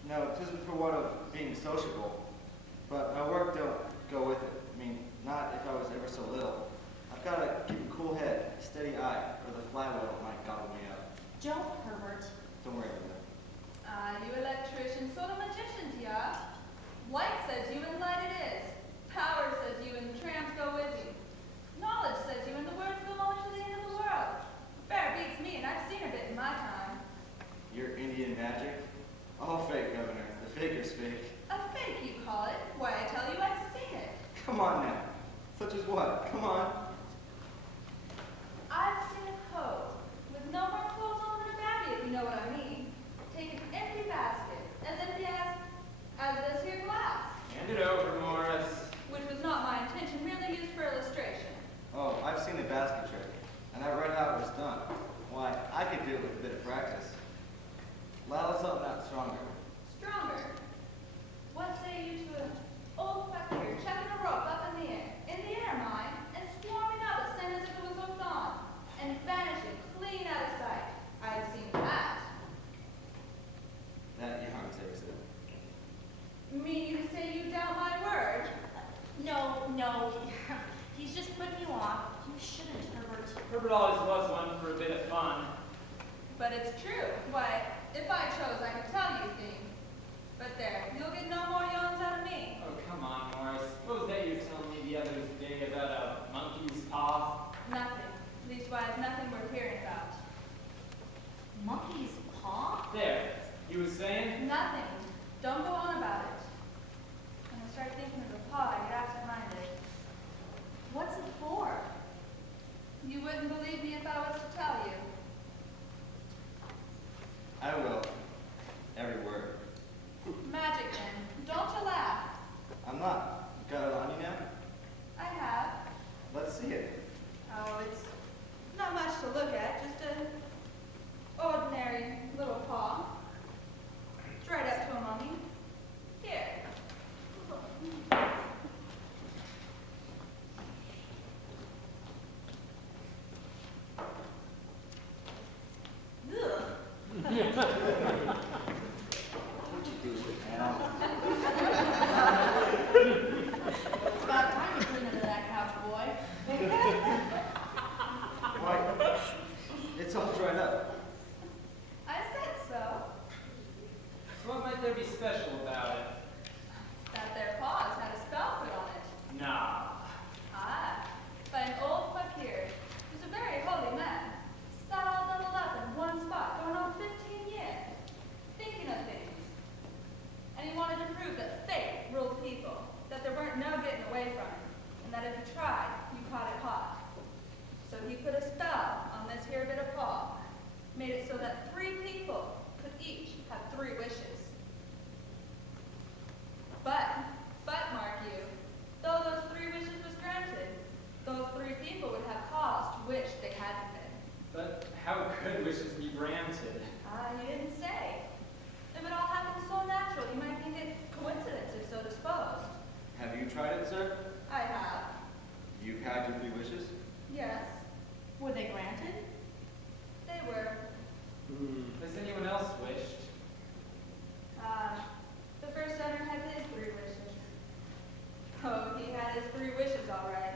No, it isn't for what of being sociable, but my work don't go with it. I mean, not if I was ever so little. I've got to keep a cool head, a steady eye, or the flywheel might gobble me up. Don't, Herbert. Don't worry about it. You electricians, sort of magicians, yeah? Light says you and light it is. Power says you and tramps go whizzing. Knowledge says you and the words go on to the end of the world. Fair beats me, and I've seen a bit in my time. Your Indian magic? All fake, Governor. The faker's fake. A fake, you call it? Why, I tell you, I've seen it. Come on now. Such as what? Come on. I've seen a coat with no more clothes on than a babby, if you know what I mean. Take an empty basket, as empty as this here glass, Hand it over, Morris. which was not my intention, merely used for illustration. Oh, I've seen the basket trick, and I read how it was done. Why, I could do it with a bit of practice. Loud something out stronger. Stronger. What say you to an old fakir chucking a rope up in the air, mind, and swarming up the same as if it was hooked on, and vanishing clean out of sight? I've seen that. That yarn takes it. Mean you to say you doubt my word? No. He's just putting you off. You shouldn't, Herbert. Herbert always was one for a bit of fun. But it's true. Why, if I chose, I could tell you things. But there, you'll get no more yawns out of me. Oh, come on, Morris. What was that you were telling me the other day about a monkey's paw? Nothing. Leastwise, nothing worth hearing about. Monkey's paw? There. You were saying? Nothing. Don't go on about it. When I start thinking of the paw, I get absent-minded. What's it for? You wouldn't believe me if I was to tell you. I will. Every word. Magic, then. Don't you laugh. I'm not. You got it on you now? I have. Let's see it. Oh, it's not much to look at. Just an ordinary little paw. It's right up to a mummy. Here. Ugh. What'd you do with it, man? It's about time you cleaned into that couch, boy. Why? It's all dried up. I said so. So what might there be special about it? That their paws had a spell put on it. Nah. Ah, by an old fakir who's a very holy man. Sat all doubled up in one spot, going on 15 years, thinking of things. And he wanted to prove that fate ruled people, that there weren't no getting away from it, and that if you tried, you caught it hot. So he put a spell on this here bit of paw, made it so that 3 people could each have 3 wishes. But mark you, though those 3 wishes was granted, those 3 people would have cause to wish they hadn't been. But how could wishes be granted? Ah, you didn't say. If it all happened so natural, you might think it coincidence if so disposed. Have you tried it, sir? I have. You've had your 3 wishes? Yes, Were they granted? they were. Has anyone else wished? The first owner had his 3 wishes. Oh, he had his 3 wishes, all right.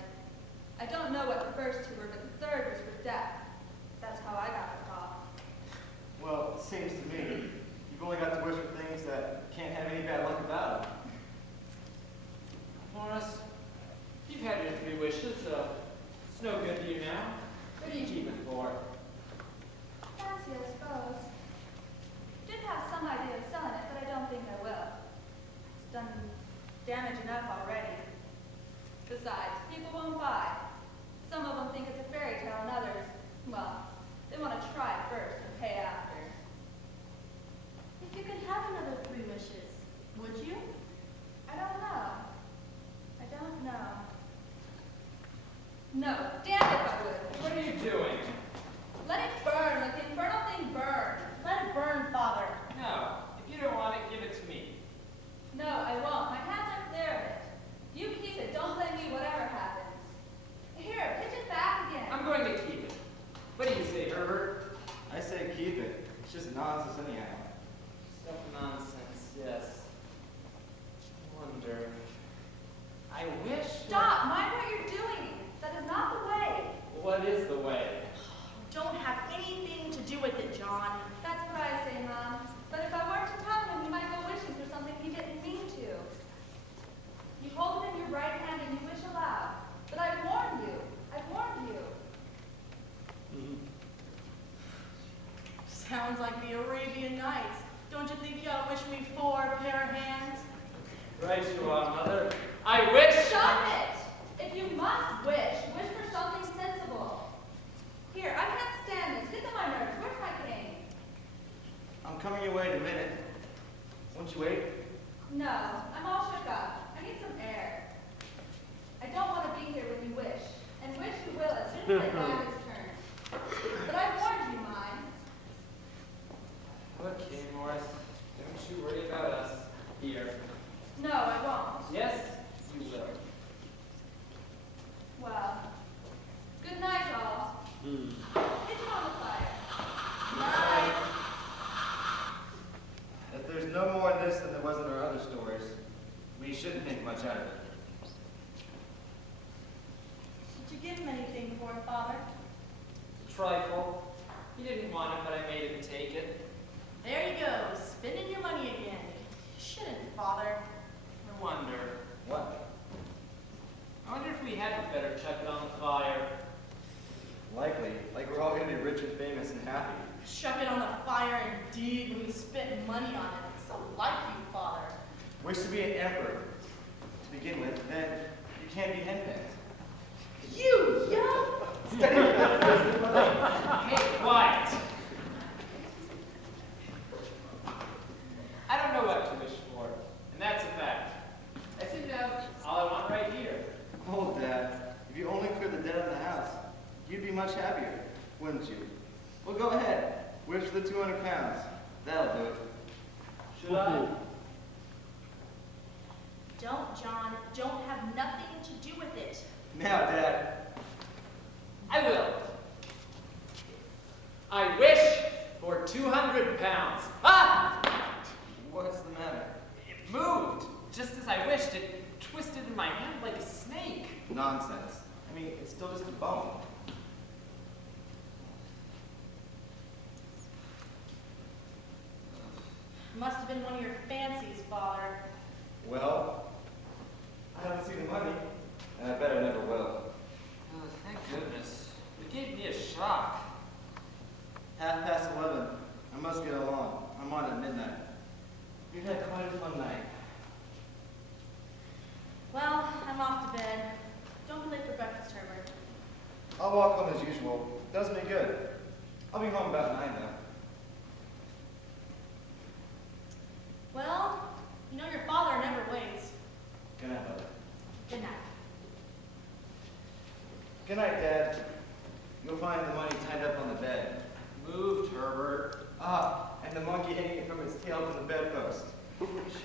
I don't know what the first 2 were, but the 3rd was for death. That's how I got the call. Well, it seems to me you've only got to wish for things that can't have any bad luck about them. Morris, you've had your 3 wishes, so it's no good to you now. What do you keep it for? Fancy, I suppose. Did have some idea of selling it, but I don't think I will. It's done damage enough already. Besides, people won't buy. Some of them think it's a fairy tale, and others, well, they want to try it first and pay after. If you could have another 3 wishes, would you? I don't know. I don't know. No, damn if I would. What are you doing? Let it burn, let the infernal thing burn. Let it burn, Father. It's just nonsense anyhow. Stuff nonsense, yes. I wonder. I wish. Stop! Mind what you're doing. That is not the way. What is the way? Don't have anything to do with it, John. That's what I say, Mom. But if I weren't to tell him, he might go wishing for something he didn't mean to. You hold it in your right hand and you wish aloud. But I warned you. I warned you. Sounds like the Arabian Nights. Don't you think you ought to wish me 4 pair of hands? Right you are, Mother. I wish. Stop it! If you must wish, wish for something sensible. Here, I can't stand this. Get on my nerves. Where's my cane? I'm coming your way in a minute. Won't you wait? No, I'm all shook up. I need some air. I don't want to be here when you wish. And wish you will as soon as I die this turn. But I warned you, mine. Okay, Morris. Don't you worry about us here. No, I won't. Yes, you will. Well, good night, all. It's on the fire. Night. If there's no more of this than there was in our other stories, we shouldn't think much out of it. Did you give him anything for it, Father? Trifle. He didn't want it, but I made him take it. There you go, spending your money again. You shouldn't, Father. I wonder. What? I wonder if we hadn't better chuck it on the fire. Likely. Like we're all gonna be rich and famous and happy. Chuck it on the fire indeed when we spent money on it. It's so like you, Father. Wish to be an emperor to begin with, then you can't be henpecked. You young! Hey, quiet! I don't know what to wish for, and that's a fact. I seem to have all I want right here. Oh, Dad, if you only cleared the debt out of the house, you'd be much happier, wouldn't you? Well, go ahead. Wish for the 200 pounds. That'll do it. Should I? Don't, John. Don't have nothing to do with it. Now, Dad. I will. I wish for 200 pounds. Ah! What's the matter? It moved, just as I wished. It twisted in my hand like a snake. Nonsense. I mean, it's still just a bone. Must have been one of your fancies, Father. Well, I don't see the money, and I bet I never will. Oh, thank goodness. It gave me a shock. 11:30. I must get along. I'm on at midnight. We've had quite a fun night. Well, I'm off to bed. Don't be late for breakfast, Herbert. I'll walk home as usual. Does me good. I'll be home about 9 though. Well, you know your father never waits. Good night, Mother. Good night. Good night, Dad. You'll find the money tied up on the bed. Moved, Herbert. Ah, and the monkey hanging from its tail from the bedpost.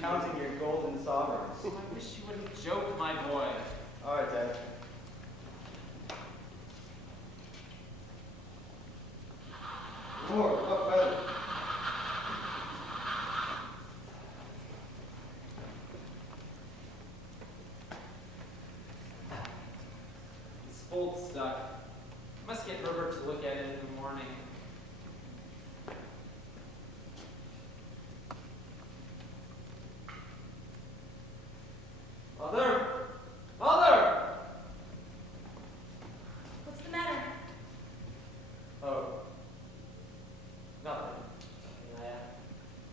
Counting your golden sovereigns. I wish you wouldn't joke, my boy. All right, Dad. More, up better. This bolt's stuck. Must get Herbert to look at it in the morning. Mother! Mother! What's the matter? Oh. Nothing.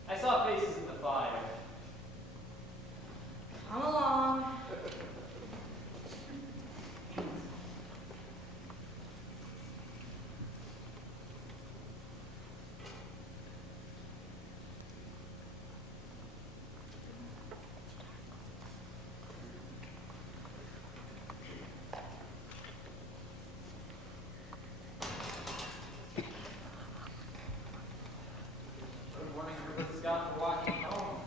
I saw faces in the fire. Come along. Good morning, Herbert Scott, for walking home.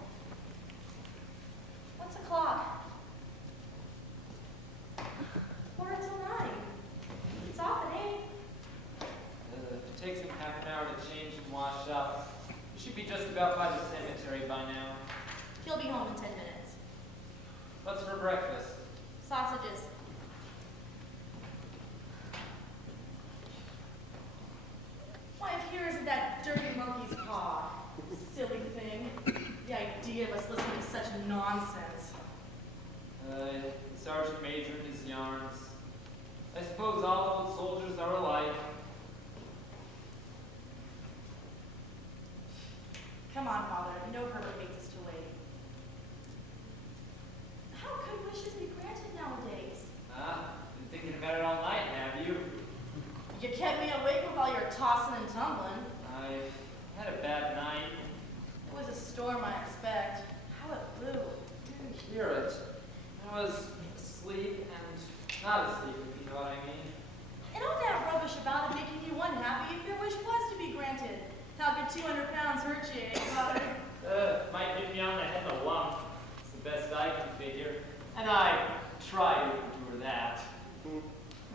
What's o'clock? 4 till 9. It's off at 8. It takes him half an hour to change and wash up. You should be just about by the cemetery by now. He'll be home in 10 minutes. What's for breakfast? Sausages. Why, if here isn't that dirty monkey's paw. Silly thing. The idea of us listening to such nonsense. Sergeant Major and his yarns. I suppose all old soldiers are alike. Come on, Father. You know Herbert hates us to wait. How could wishes be granted nowadays? Been thinking about it all night, have you? You kept me awake with all your tossing and tumbling. I've had a bad night. It was a storm, I expect. How it blew. I didn't hear it. I was asleep and not asleep, if you know what I mean. And all that rubbish about it making you unhappy if your wish was to be granted. How could 200 pounds hurt you, eh, Father? Might hit me on the head in a lump. It's the best I can figure. And I try to endure that. But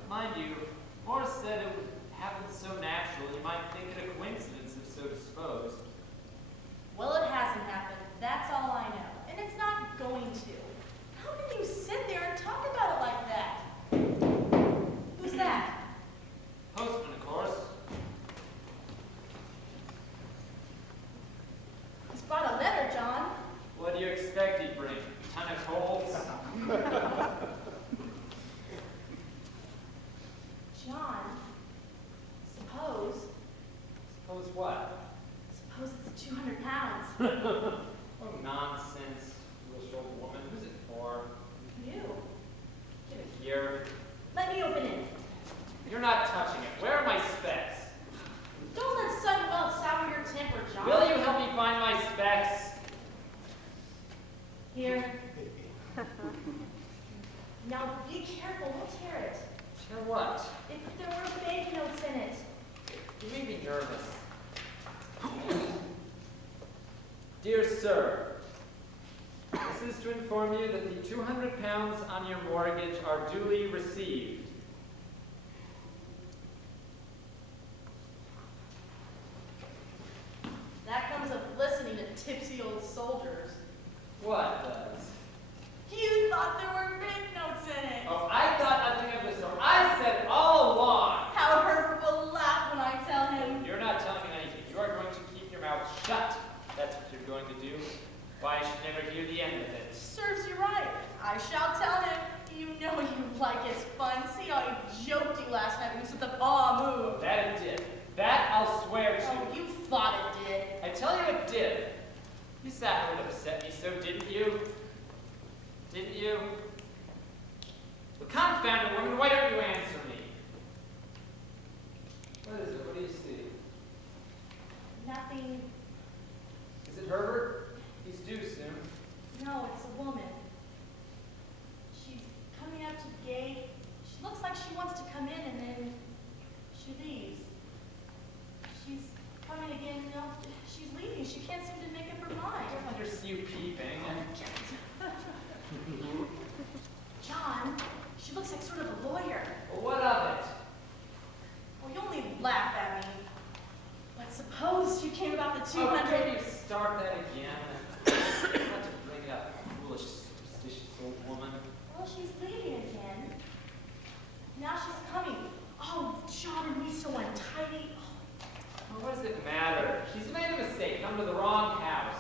mind you, Morris said it would happen so natural you might think it a coincidence if so disposed. Well, it hasn't happened. That's all I know. And it's not going to. How can you sit there and talk about it like that? Who's that? Postman, of course. He's brought a letter, John. What do you expect he'd bring? A ton of coals? John, suppose Suppose what? it's 200 pounds. Oh, nonsense, foolish old woman. Who's it for? You. Get it here. Let me open it. You're not touching it. Where are my specs? Don't let sudden wealth sour your temper, John. Will you help me find my specs? Here. Now be careful, don't tear it. Tear what? If there were banknotes in it. You made me nervous. Dear sir, this is to inform you that the 200 pounds on your mortgage are duly received. That comes of listening to tipsy old soldiers. What does? You thought there were banknotes in it. Oh, I thought nothing of the sort. I said all along. How Herbert will laugh when I tell him. You're not telling me anything. You are going to keep your mouth shut. That's what you're going to do. Why, I should never hear the end of it. Serves you right. I shall tell him. You know you like his fun. See how he joked you last night when you said the paw Oh, move. that it did. That I'll swear to. Oh, you thought it did. I tell you it did. You sat here and upset me, so didn't you? Didn't you? Well, confound it, woman, why don't you answer me? What is it? What do you see? Nothing. Is it Herbert? He's due soon. No, it's a woman. She's coming up to the gate. She looks like she wants to come in and then she leaves. She's coming again. No, she's leaving. She can't seem to make up her mind. I don't understand you peeping. John, she looks like sort of a lawyer. Well, what of it? Well, you only laugh at me. But suppose you came about the 200. Oh, don't you start that again. Not to bring it up, foolish, superstitious old woman. Well, she's leaving again. Now she's coming. Oh, John, and he's so untidy. Well, what does it matter? She's made a mistake, come to the wrong house.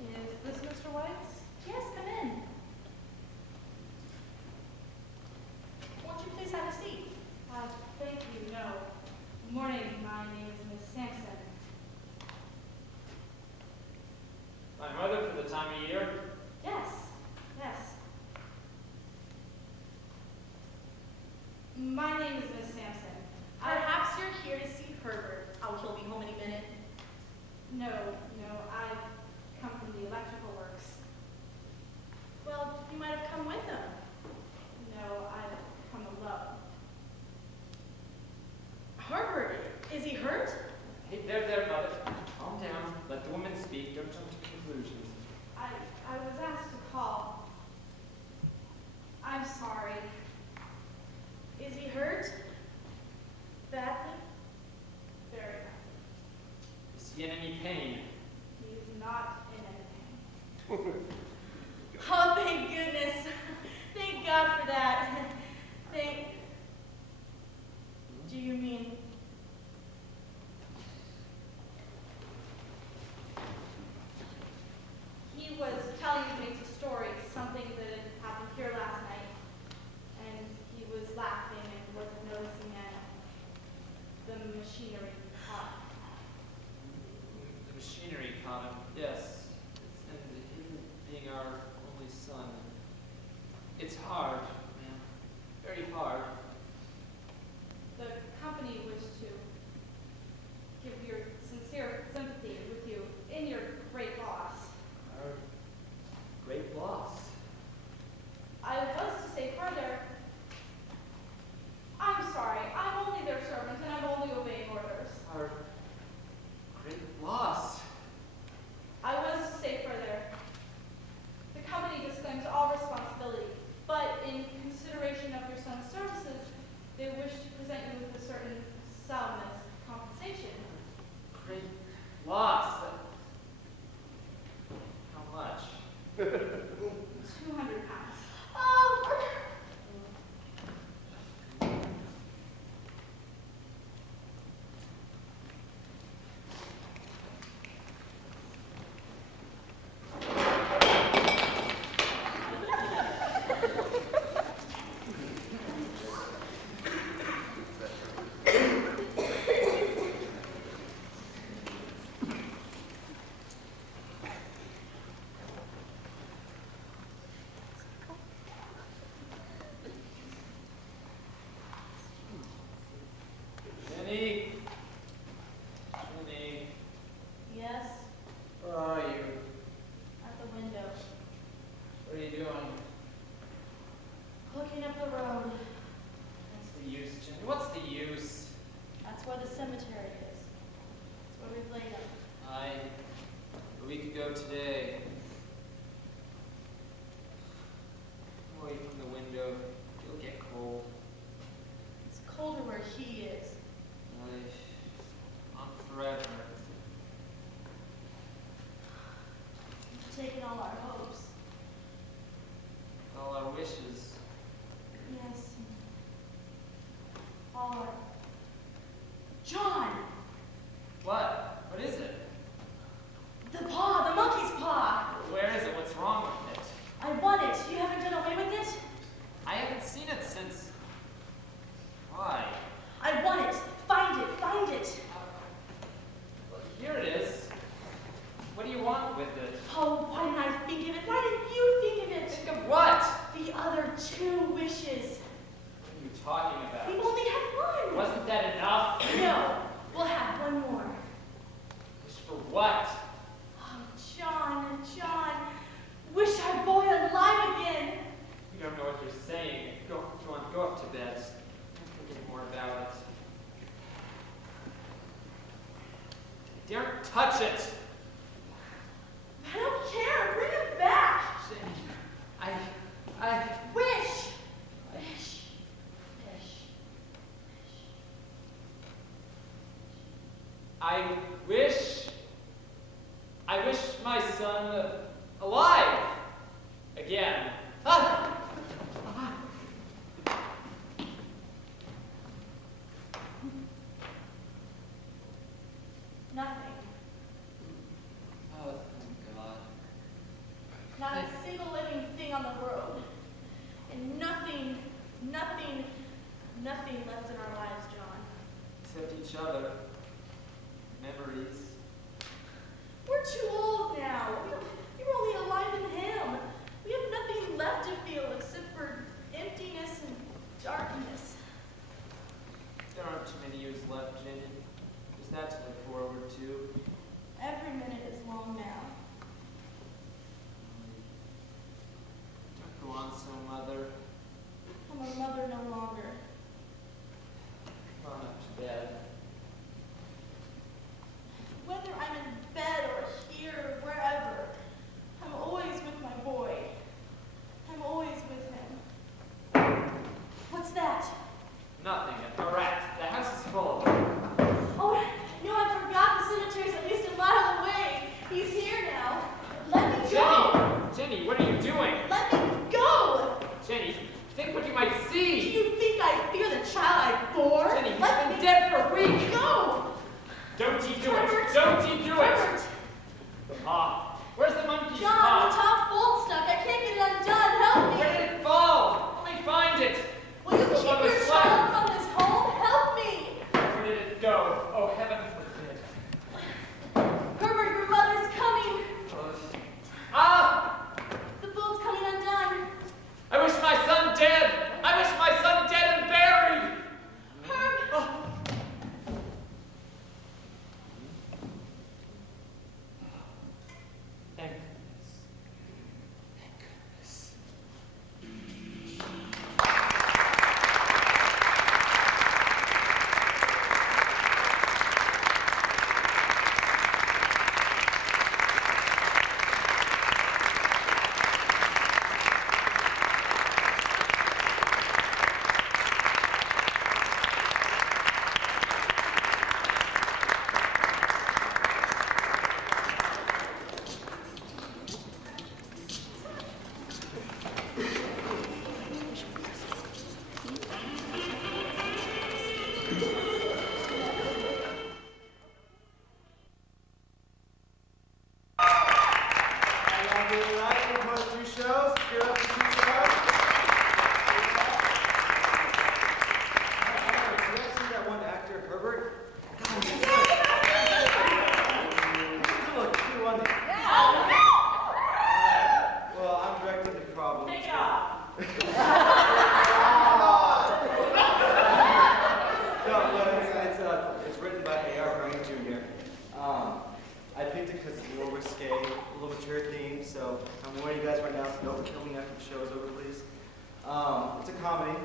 Is this Mr. White's? Yes, come in. Won't you please have a seat? Thank you, no. Good morning, my name is Miss Sampson. My mother for the time of year? Yes, yes. My name is Miss Sampson. Is he hurt? Badly? Very badly. Is he in any pain? He is not in any pain. Oh, thank goodness. Thank God for that. Do you mean... He was telling me a story, something that had happened here last night, and he was laughing and wasn't noticing the machinery caught. The machinery caught him, yes. And him being our only son. It's hard, man. Very hard. The company wished to give your sincere sympathy with you in your great loss. Our great loss. I was to say further, I'm sorry, I'm only their servant and I'm only obeying orders. Our great loss. I was to say further, the company disclaims all responsibility, but in consideration of your son's services, they wish to present you with a certain sum as compensation. Great loss. How much? 200 pounds. Oh! Jenny? Jenny? Yes, Where are you? at the window. What are you doing? Looking up the road. What's the use, Jenny? What's the use? That's where the cemetery is. That's where we've laid him. A week ago today. Away from the window. You'll get cold. It's colder where he is. On forever. You've taken all our hopes. All our wishes. Yes. All our... John! What? What is it? The paw! The monkey's paw! Where is it? What's wrong with it? I want it. You haven't done away with it? I haven't seen it since... Why? I want it. Find it. Find it. Well, here it is. What do you want with it? Oh, why didn't I think of it? Why didn't you think of it? Think of what? The other 2 wishes. What are you talking about? We've only had one. Wasn't that enough? No. We'll have one more. Wish for what? Oh, John. Wish our boy alive again. You don't know what you're saying. Go on, go up to bed. Don't think more about it. Don't touch it! I don't care. Bring him back. I... Wish. I wish my son alive again. Ah! Nothing. Oh, thank God. Not a single living thing on the road. And nothing left in our lives, John. Except each other. Memories. We're too old now. We were only alive in him. We have nothing left to feel except for emptiness and darkness. There aren't too many years left, Jenny. There's that to look forward to. Every minute is long now. Don't go on so, Mother. I'm a mother no longer. Come on up to bed. Whether I'm in bed or here Think what you might Do see. you think I fear the child I bore? Jenny, you've Let been me dead for a week. go! Don't you do Herbert. it. Don't you do it. Herbert. Ah, where's the monkey's John, the paw? top bolt stuck. I can't get it undone. Help Where me. did it fall? Let me find it. Will you The keep one your with child from this home? Help me. Where did it go? Oh, heaven forbid. Herbert, your mother's coming. Ah! The bolt's coming undone. I wish my son dead. I wish my son dead and buried. Herb. Oh. Thank goodness. Thank goodness. I picked it because it's more risque, a little mature theme, so I'm warning you guys right now, so don't kill me after the show is over, please. It's a comedy.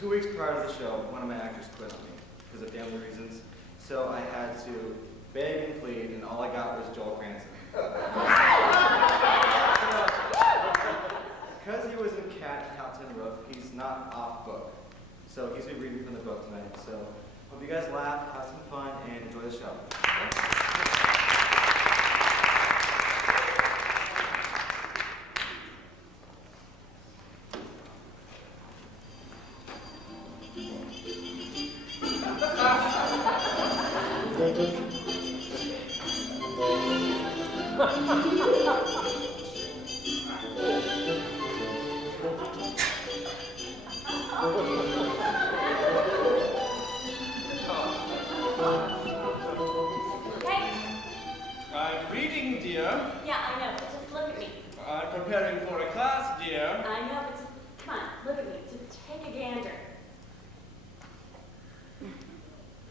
2 weeks prior to the show, one of my actors quit on me because of family reasons, so I had to beg and plead, and all I got was Joel Cranston. Because he was in Cat Captain Roof, he's not off book. So he's been reading from the book tonight. So hope you guys laugh, have some fun, and enjoy the show. I'm reading, dear. Yeah, I know, but just look at me. I'm preparing for a class, dear. I know, but just, come on, look at me. Just take a gander.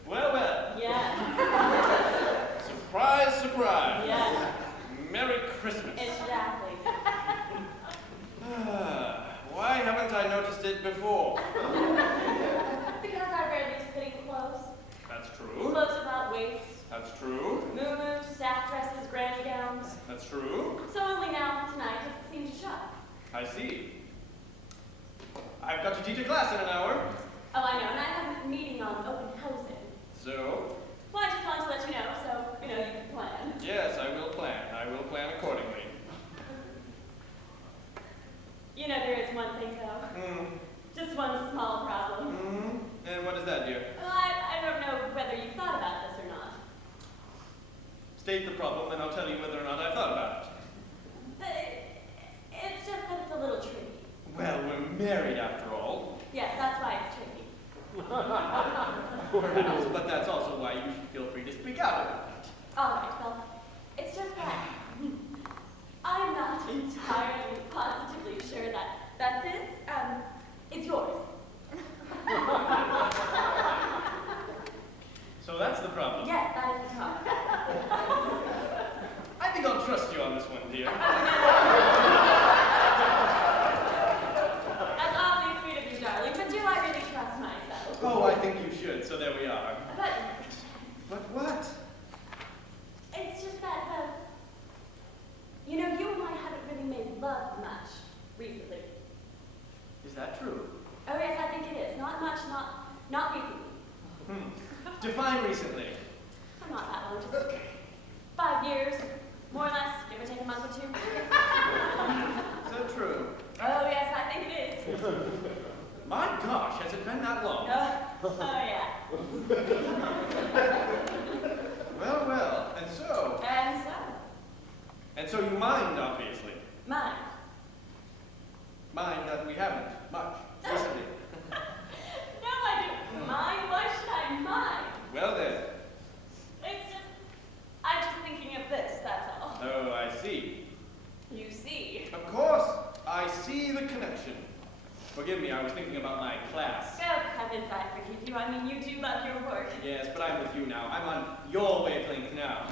Well, well. Yeah. Surprise, surprise. Yeah. Merry Christmas. Exactly. Why haven't I noticed it before? Because I wear these fitting clothes. That's true. Clothes without waists. That's true. Moo-moos, staff dresses, granny gowns. That's true. So only now, tonight, does it seem to shop. I see. I've got to teach a class in an hour. Oh, I know, and I have a meeting on open housing. So, Well, I just wanted to let you know, so, you know, you can plan. yes, I will plan. I will plan accordingly. You know, there is one thing, though. Just one small problem. And what is that, dear? Well, I don't know whether you've thought about this or not. State the problem, and I'll tell you whether or not I've thought about it. But it's just that it's a little tricky. Well, we're married after all. Yes, that's why it's tricky. Perhaps, but that's also why you should feel free to speak out about it. All right, well, it's just that I'm not entirely positively sure that this, is yours. So that's the problem. Yes, that is the problem. I think I'll trust you on this one, dear. That's awfully sweet of you, darling, but do I really trust myself? Oh, I think you should, so there we are. But But what? it's just that, you know, you and I haven't really made love much recently. Is that true? Oh yes, I think it is. Not much, not recently. Define recently. I'm not that long, just 5 years, more or less, give or take a month or two. Is that true? Oh yes, I think it is. My gosh, has it been that long? Oh, yeah. Well, well, and so? And so? And so you mind, obviously. Mine. Mind that we haven't much recently. No, I don't mind. Why should I mind? Well then. It's just, I'm just thinking of this, that's all. Oh, I see. You see. Of course, I see the connection. Forgive me, I was thinking about my class. Oh, heavens, I forgive you. I mean, you do love your work. Yes, but I'm with you now. I'm on your wavelength now.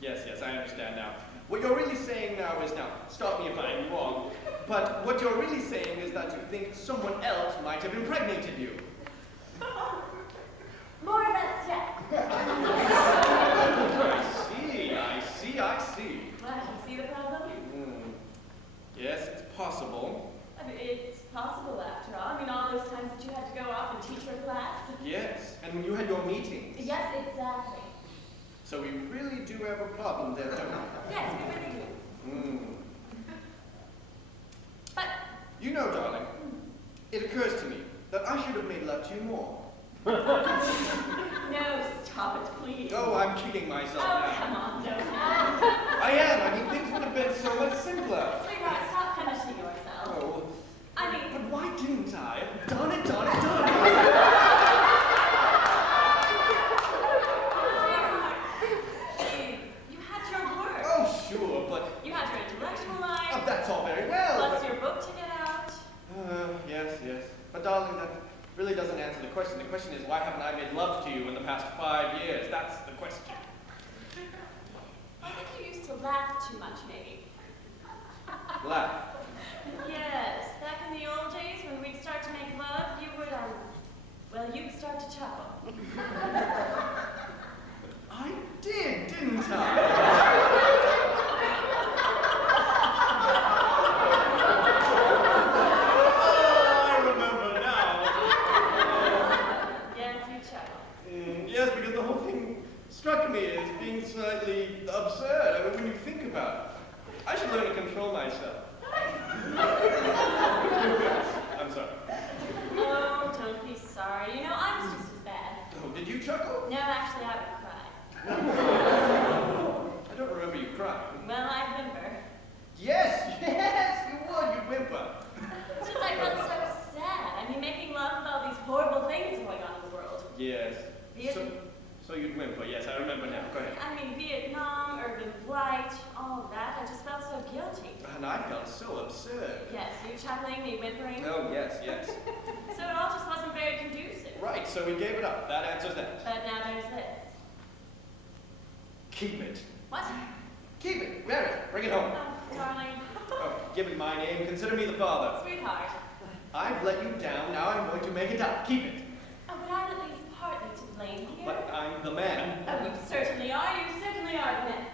Yes, I understand now. What you're really saying now is, now, stop me if I'm wrong, but what you're really saying is that you think someone else might have impregnated you. More or less, yeah. I see. Well, you see the problem? Yes, it's possible. I mean, it's possible after all. I mean, all those times that you had to go off and teach your class. Yes, and when you had your meetings. Yes, exactly. So we really do have a problem there, don't we? Yes, we really do. But, You know, darling, it occurs to me that I should have made love to you more. no, stop it, please. Oh, I'm kidding myself Oh, now. come on, no. I am. I mean, things would have been so much simpler. Sweetheart, stop punishing yourself. Oh, I mean, but why didn't I? Darn it. sweetheart, please, you had your work. Oh, sure, but You had your intellectual life, that's all very well. plus But, your book to get out. yes. But darling, that really doesn't answer the question. The question is, why haven't I made love to you in the past 5 years? That's the question. I think you used to laugh too much, maybe. Laugh. Yes, back in the old days when we'd start to make love, you would, well, you'd start to chuckle. I did, didn't I? Yes, because the whole thing struck me as being slightly absurd. I mean, when you think about it, I should learn to control myself. I'm sorry. Oh, don't be sorry. You know, I was just as bad. Oh, did you chuckle? No, actually, I would cry. I don't remember you crying. Well, I remember. Yes, you would. You'd whimper. It's just I felt so sad. I mean, making love with all these horrible things going on in the world. Yes. So you'd whimper. Yes, I remember now. Go ahead. I mean, Vietnam, urban blight, all of that. I just felt so guilty. And I felt so absurd. Yes, you chuckling, me whimpering. Oh, yes. So it all just wasn't very conducive. Right, so we gave it up. That answers that. But now there's this. Keep it. What? Keep it. Wear it. Bring it home. Oh, darling. Oh, give me my name. Consider me the father. Sweetheart. I've let you down. Now I'm going to make it up. Keep it. Oh, but I'm at least partly to blame here. But I'm the man. Oh, you certainly are. You certainly are the man.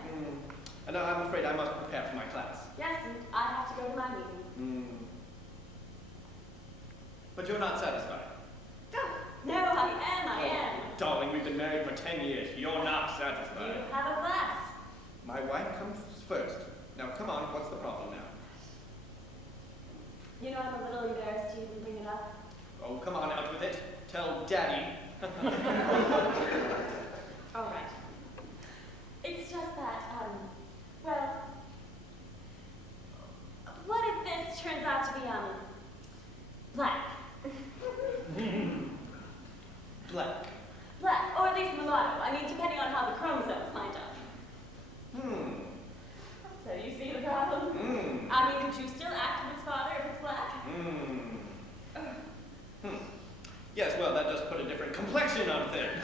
And I'm afraid I must prepare for my class. Yes, and I have to go to my meeting. But you're not satisfied. No, I am. Darling, we've been married for 10 years. You're not You satisfied. have a glass. My wife comes first. Now, come on. What's the problem now? You know, I'm a little embarrassed to even bring it up. Oh, come on. Out with it. Tell Daddy. All right. It's just that, well, what if this turns out to be, black? Black. Black, or at least mulatto. I mean, depending on how the chromosomes lined up. So you see the problem? I mean, could you still act with its father if it's black? Yes, well, that does put a different complexion on things.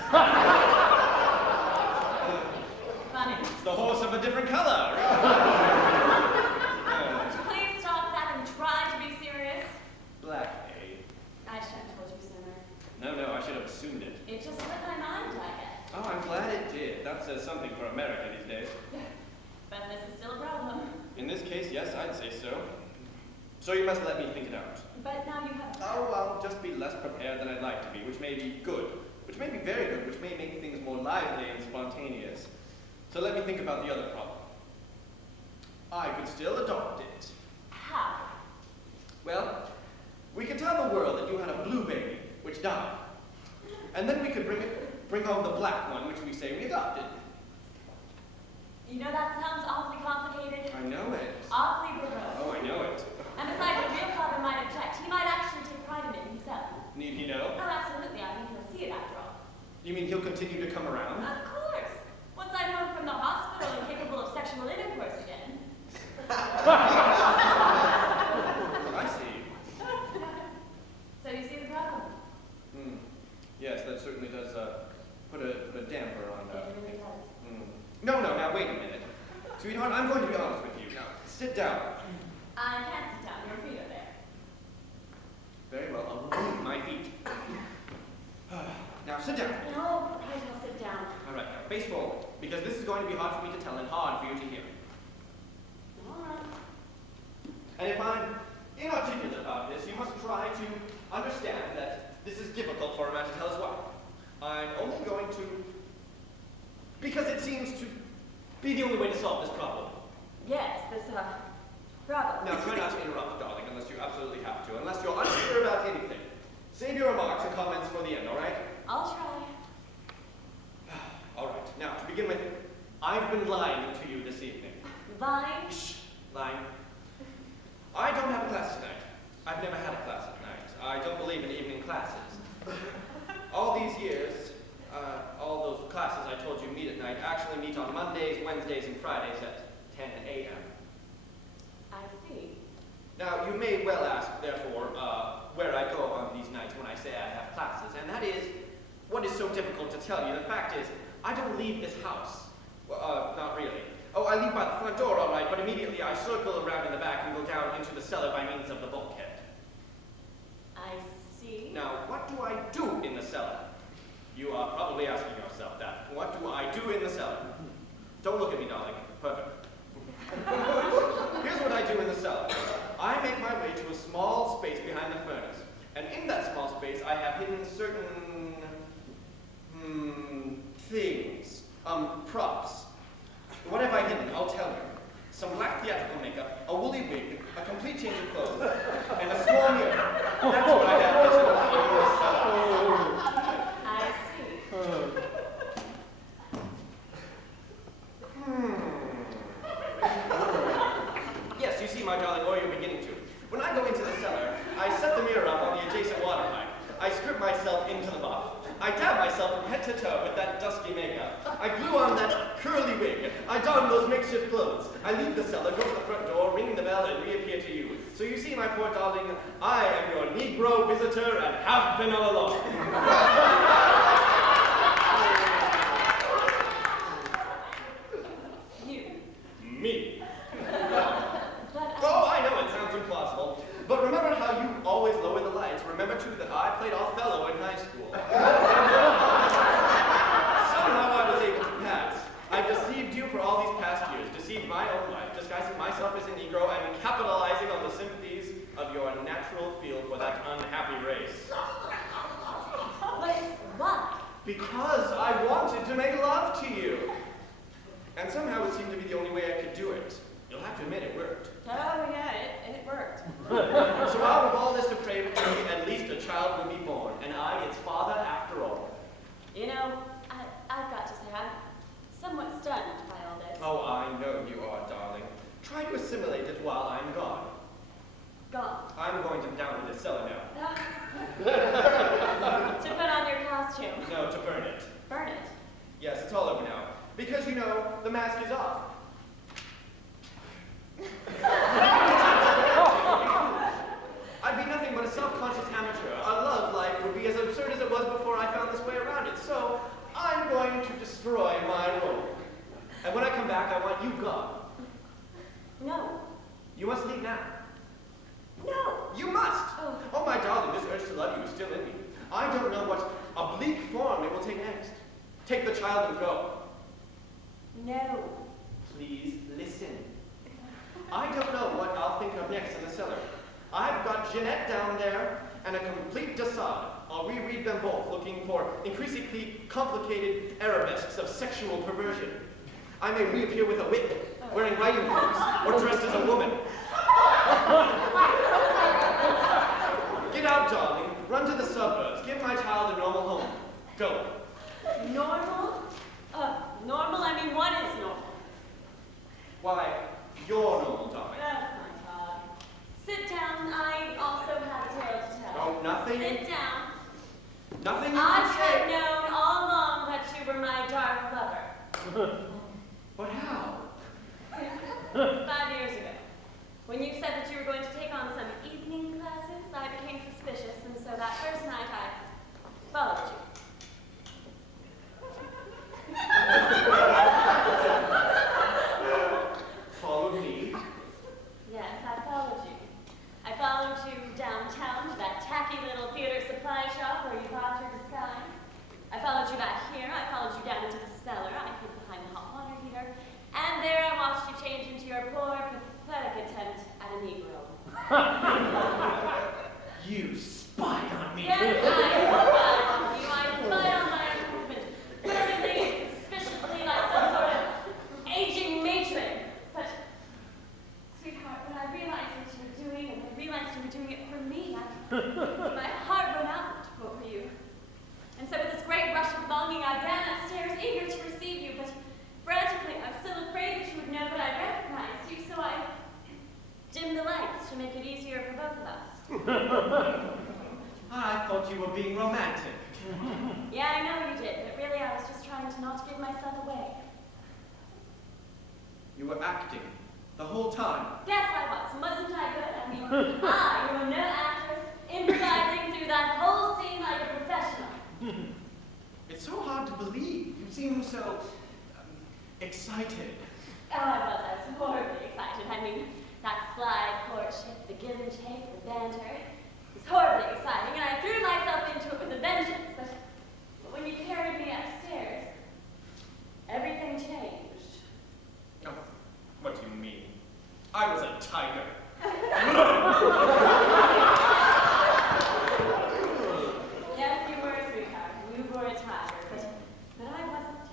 Funny. It's the horse of a different color. Would you please stop that and try to be serious? Black, eh? I should have told you sooner. No, I should have assumed it. It just slipped my mind, I guess. Oh, I'm glad it did. That says something for America these days. But this is still a problem. In this case, yes, I'd say so. So you must let me think it out. But now you have. Oh, I'll just be less prepared than I'd like to be, which may be good, which may be very good, which may make things more lively and spontaneous. So let me think about the other problem. I could still adopt it. How? die. And then we could bring home the black one, which we say we adopted. You know, that sounds awfully complicated. I know it. Awfully verbose. Oh, I know it. And besides, the real father might object. He might actually take pride in it himself. Need he know? Oh, absolutely. I mean, he'll see it after all. You mean he'll continue to come around? Of course. Once I'm home from the hospital and capable of sexual intercourse again. I see. So you see the problem? Yes, that certainly does put a damper on. It really does. No, now wait a minute, sweetheart. I'm going to be honest with you. Now, sit down. I can't sit down. Your feet are there. Very well. I'll remove my feet. Now, sit down. No, right, I'll sit down. All right, now face forward, because this is going to be hard for me to tell and hard for you to hear. All right. And if I'm inarticulate about this, you must try to understand that this is difficult for a man to tell his wife. I'm only going to, because it seems to be the only way to solve this problem. Yes, this, problem. Now, try not to interrupt, darling, unless you absolutely have to, unless you're unsure about anything. Save your remarks and comments for the end, all right? I'll try. All right. Now, to begin with, I've been lying to you this evening. Lying? Shh. Lying. I don't have a class tonight. I've never had a class at night. I don't believe in evening classes. All these years, all those classes I told you meet at night actually meet on Mondays, Wednesdays, and Fridays at 10 a.m. I see. Now, you may well ask, therefore, where I go on these nights when I say I have classes, and that is what is so difficult to tell you. The fact is, I don't leave this house. Well, not really. Oh, I leave by the front door, all right, but immediately I circle around in the back and go down into the cellar by means of the bulkhead. I see. Now, what do I do in the cellar? You are probably asking yourself that. What do I do in the cellar? Don't look at me, darling. Perfect. Here's what I do in the cellar. I make my way to a small space behind the furnace. And in that small space, I have hidden certain, things. Props. What have I hidden? I'll tell you. Some black theatrical makeup, a woolly wig, a complete change of clothes, and a small mirror. That's what I have hidden in the cellar. I see. Yes, you see, my darling, or you're beginning to. When I go into the cellar, I set the mirror up on the adjacent water pipe. I strip myself into the buff. I dab myself from head to toe with that dusky makeup. I glue on that curly wig. I don those makeshift clothes. I leave the cellar, go to the front door, ring the bell, and reappear to you. So you see, my poor darling, I am your Negro visitor and have been all along. You. Me. But Oh, I know it sounds implausible. But remember how you always lower the lights. Remember, too, that I played Othello in high school. Somehow I was able to pass. I deceived you for all these past years, deceived my own life, disguising myself as a Negro and capitalizing on the sympathies of your natural feel for that unhappy race. But why? Because I wanted to make love to you. And somehow it seemed to be the only way I could do it. You'll have to admit it worked. Oh, yeah, it worked. So out of all this depravity, at least a child will be born, and I, its father, after all. You know, I've got to say, I'm somewhat stunned by all this. Oh, I know you are, darling. Try to assimilate it while I'm gone. Gone. I'm going down to the cellar now. To put on your costume. No, to burn it. Burn it. Yes, it's all over now. Because, you know, the mask is off. I'd be nothing but a self-conscious amateur. A love life would be as absurd as it was before I found this way around it. So, I'm going to destroy my role. And when I come back, I want you gone. No. You must leave now. No. You must! Oh. Oh, my darling, this urge to love you is still in me. I don't know what oblique form it will take next. Take the child and go. No. Please listen. I don't know what I'll think of next in the cellar. I've got Jeanette down there and a complete Desaad. I'll reread them both, looking for increasingly complicated arabesques of sexual perversion. I may reappear with a whip, wearing riding boots, or dressed as a woman. Get out, darling. Run to the suburbs. Give my Go. Normal? Normal? I mean, what is normal? Why, you're normal, darling. Oh, my God. Sit down. I also have a tale to tell. Oh, nothing. Sit down. Nothing you I can have say. known all along that you were my dark lover. But how? 5 years ago. When you said that you were going to take on some evening classes, I became suspicious, and so that first night I followed you. Follow me. Yes, I followed you. I followed you downtown to that tacky little theater supply shop where you bought your disguise. I followed you back here. I followed you down into the cellar. I hid behind the hot water heater. And there I watched you change into your poor, pathetic attempt at a Negro. You spied on me. Yes, I spied on you. I spied on my husband, hurriedly and suspiciously like some sort of aging matron. But, sweetheart, when I realized what you were doing, and I realized you were doing it for me, my heart went out for you. And so with this great rush of longing, I ran upstairs, eager to receive you, but frantically, I was still afraid that you would know that I recognized you, so I dimmed the lights to make it easier for both of us. I thought you were being romantic. Yeah, I know you did, but really I was just trying to not give myself away. You were acting the whole time. Yes, I was. Wasn't I good? I mean, I, who am no actress, improvising through that whole scene like a professional. It's so hard to believe. You seem so excited. Oh, I was horribly excited. I mean, that sly courtship, the give and take, the banter, it was horribly exciting, and I threw myself into it with a vengeance. But when you carried me upstairs, everything changed. Oh, what do you mean? I was a tiger. Yes, you were, sweetheart. You were a tiger, but I wasn't.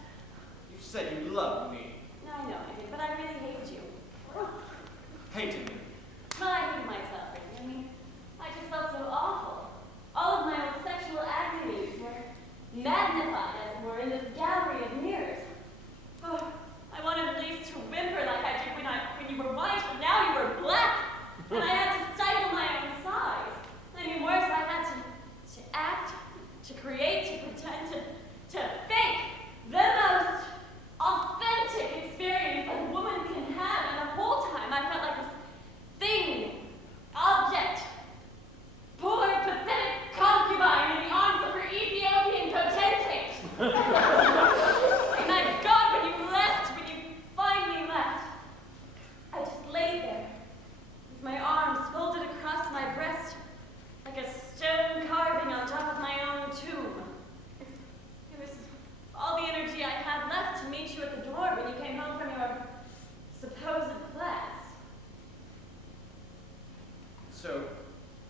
You said you loved me. I know I did, but I really hated you. Hated me. Well, I hated myself, really. I mean, I just felt so awful. All of my old sexual agonies were magnified, as it were, in this gallery of mirrors. Oh, I wanted at least to whimper like I did when you were white, but now you were black. And I had to stifle my own sighs. I mean, worse, I had to act, to create, to pretend, to fake the most authentic experience that a woman can have. And the whole time I felt like this thing, object, poor, pathetic concubine in the arms of her Ethiopian potentate. And my God, when you finally left, I just laid there with my arms folded across my breast like a stone carving on top of my own tomb. It was all the energy I had left to meet you at the door when you came home from your supposed class. So,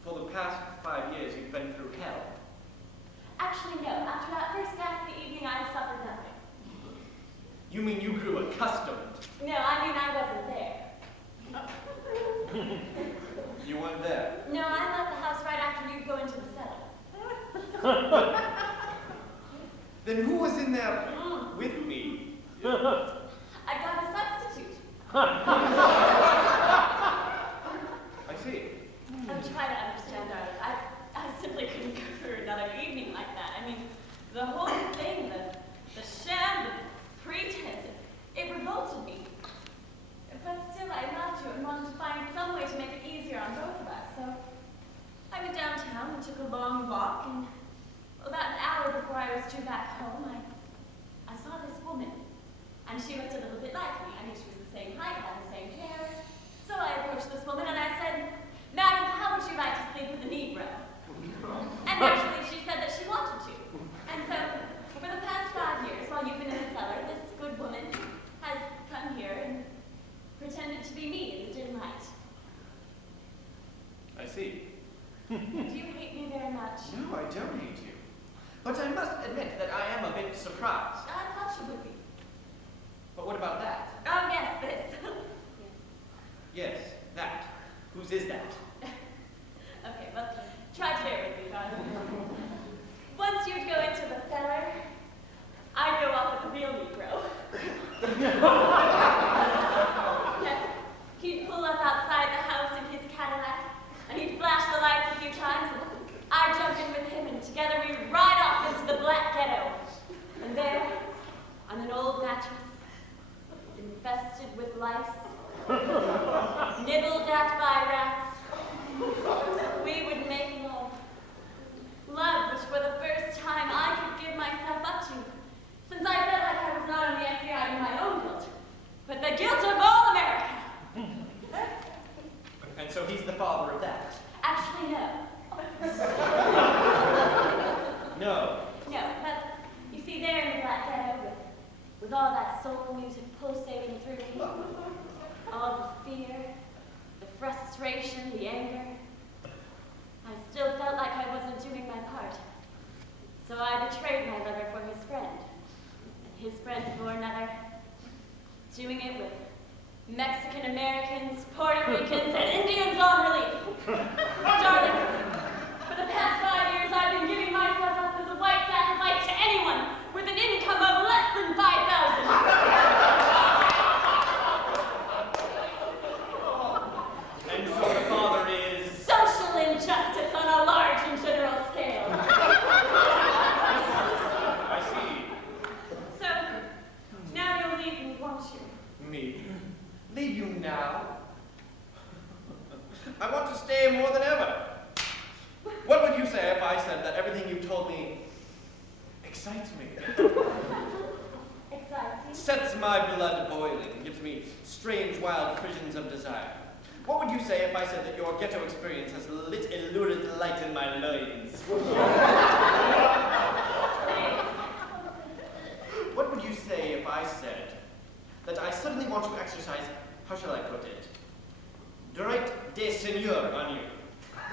for the past 5 years, you've been through hell. Actually, no. After that first ghastly evening, I suffered nothing. You mean you grew accustomed? No, I mean I wasn't there. You weren't there. No, I left the house right after you go into the cellar. Then who was in there with me? I got a substitute. I see. Try to understand, darling. I simply couldn't go through another evening like that. I mean, the whole thing, the sham, the pretense, it revolted me. But still, I loved you and wanted to find some way to make it easier on both of us. So I went downtown and took a long walk, and about an hour before I was due back home, I saw this woman. And she looked a little bit like me. I mean, she was the same height, had the same hair. So I approached this woman and I said, "Madam, how would you like to sleep with a Negro?" And naturally, she said that she wanted to. And so, for the past 5 years, while you've been in the cellar, this good woman has come here and pretended to be me in the dim light. I see. Do you hate me very much? No, I don't hate you. But I must admit that I am a bit surprised. I thought you would be. But what about that? Oh, yes, this. Yes, that. Whose is that? Okay, well, try to bear with me, darling. Once you'd go into the cellar, Yes, he'd pull up outside the house in his Cadillac, and he'd flash the lights a few times, and I'd jump in with him, and together we'd ride off into the Black Ghetto. And there, on an old mattress, infested with lice, nibbled at by rats, we would make love. Love which for the first time I could give myself up to, since I felt like I was not only FBI in my own guilt, but the guilt of all America. And so he's the father of that? Actually, no. No. No, but you see, there in the Black Ghetto, with all that soul music pulsating through me, all the fear, the frustration, the anger, I still felt like I wasn't doing my part. So I betrayed my lover for his friend, and his friend for another, doing it with Mexican Americans, Puerto Ricans, and Indians on relief. Darling, for the past 5 years I've been giving myself up as a white sacrifice to anyone with an income of less than $5,000. And so the father is... Social injustice on a large and general scale. I see. So, now you'll leave me, won't you? Me? Leave you now? I want to stay more than ever. What would you say if I said that everything you told me excites me? Excites you? Sets my blood boiling, gives me strange, wild visions of desire. What would you say if I said that your ghetto experience has lit a lurid light in my loins? What would you say if I said that I suddenly want to exercise, how shall I put it, droit de seigneur on you?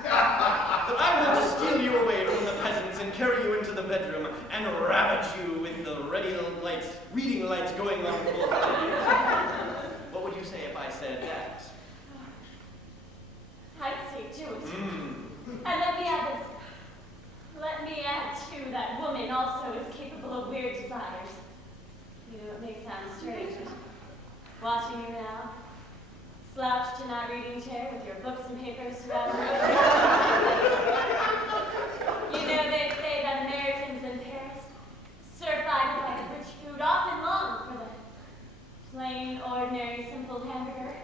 That I want to steal you away from the peasants and carry you into the bedroom and ravage you with the reading lights going on full blast. What would you say if I said that? I'd say do it. And let me add this. Let me add, too, that woman also is capable of weird desires. You know, it may sound strange, but watching you now, slouched in that reading chair with your books and papers surrounding you. You know, they say that Americans in Paris survive by the rich food, often long for the plain, ordinary, simple hamburger.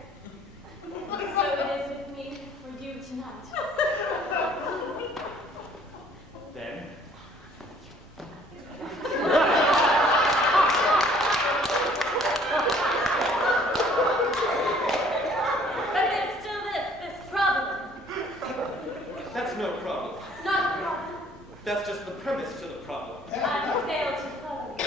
So it is with me for you tonight. Then? But there's still this problem. That's no problem. Not a problem. That's just the premise to the problem. I failed to follow you.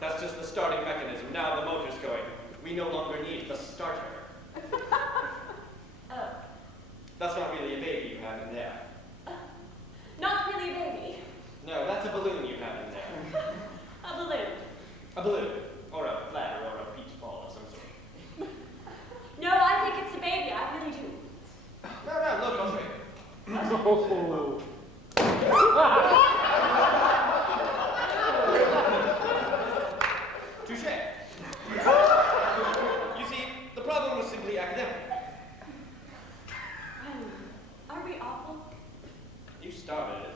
That's just the starting mechanism. Now the motor's going. We no longer need the starter. Oh. That's not really a baby you have in there. Not really a baby. No, that's a balloon you have in there. A balloon. A balloon. Or a bladder or a peach ball of some sort. No, I think it's a baby. I really do. No, look, I'll show you. Touché. You see, the problem was simply academic. Are we awful? You started it.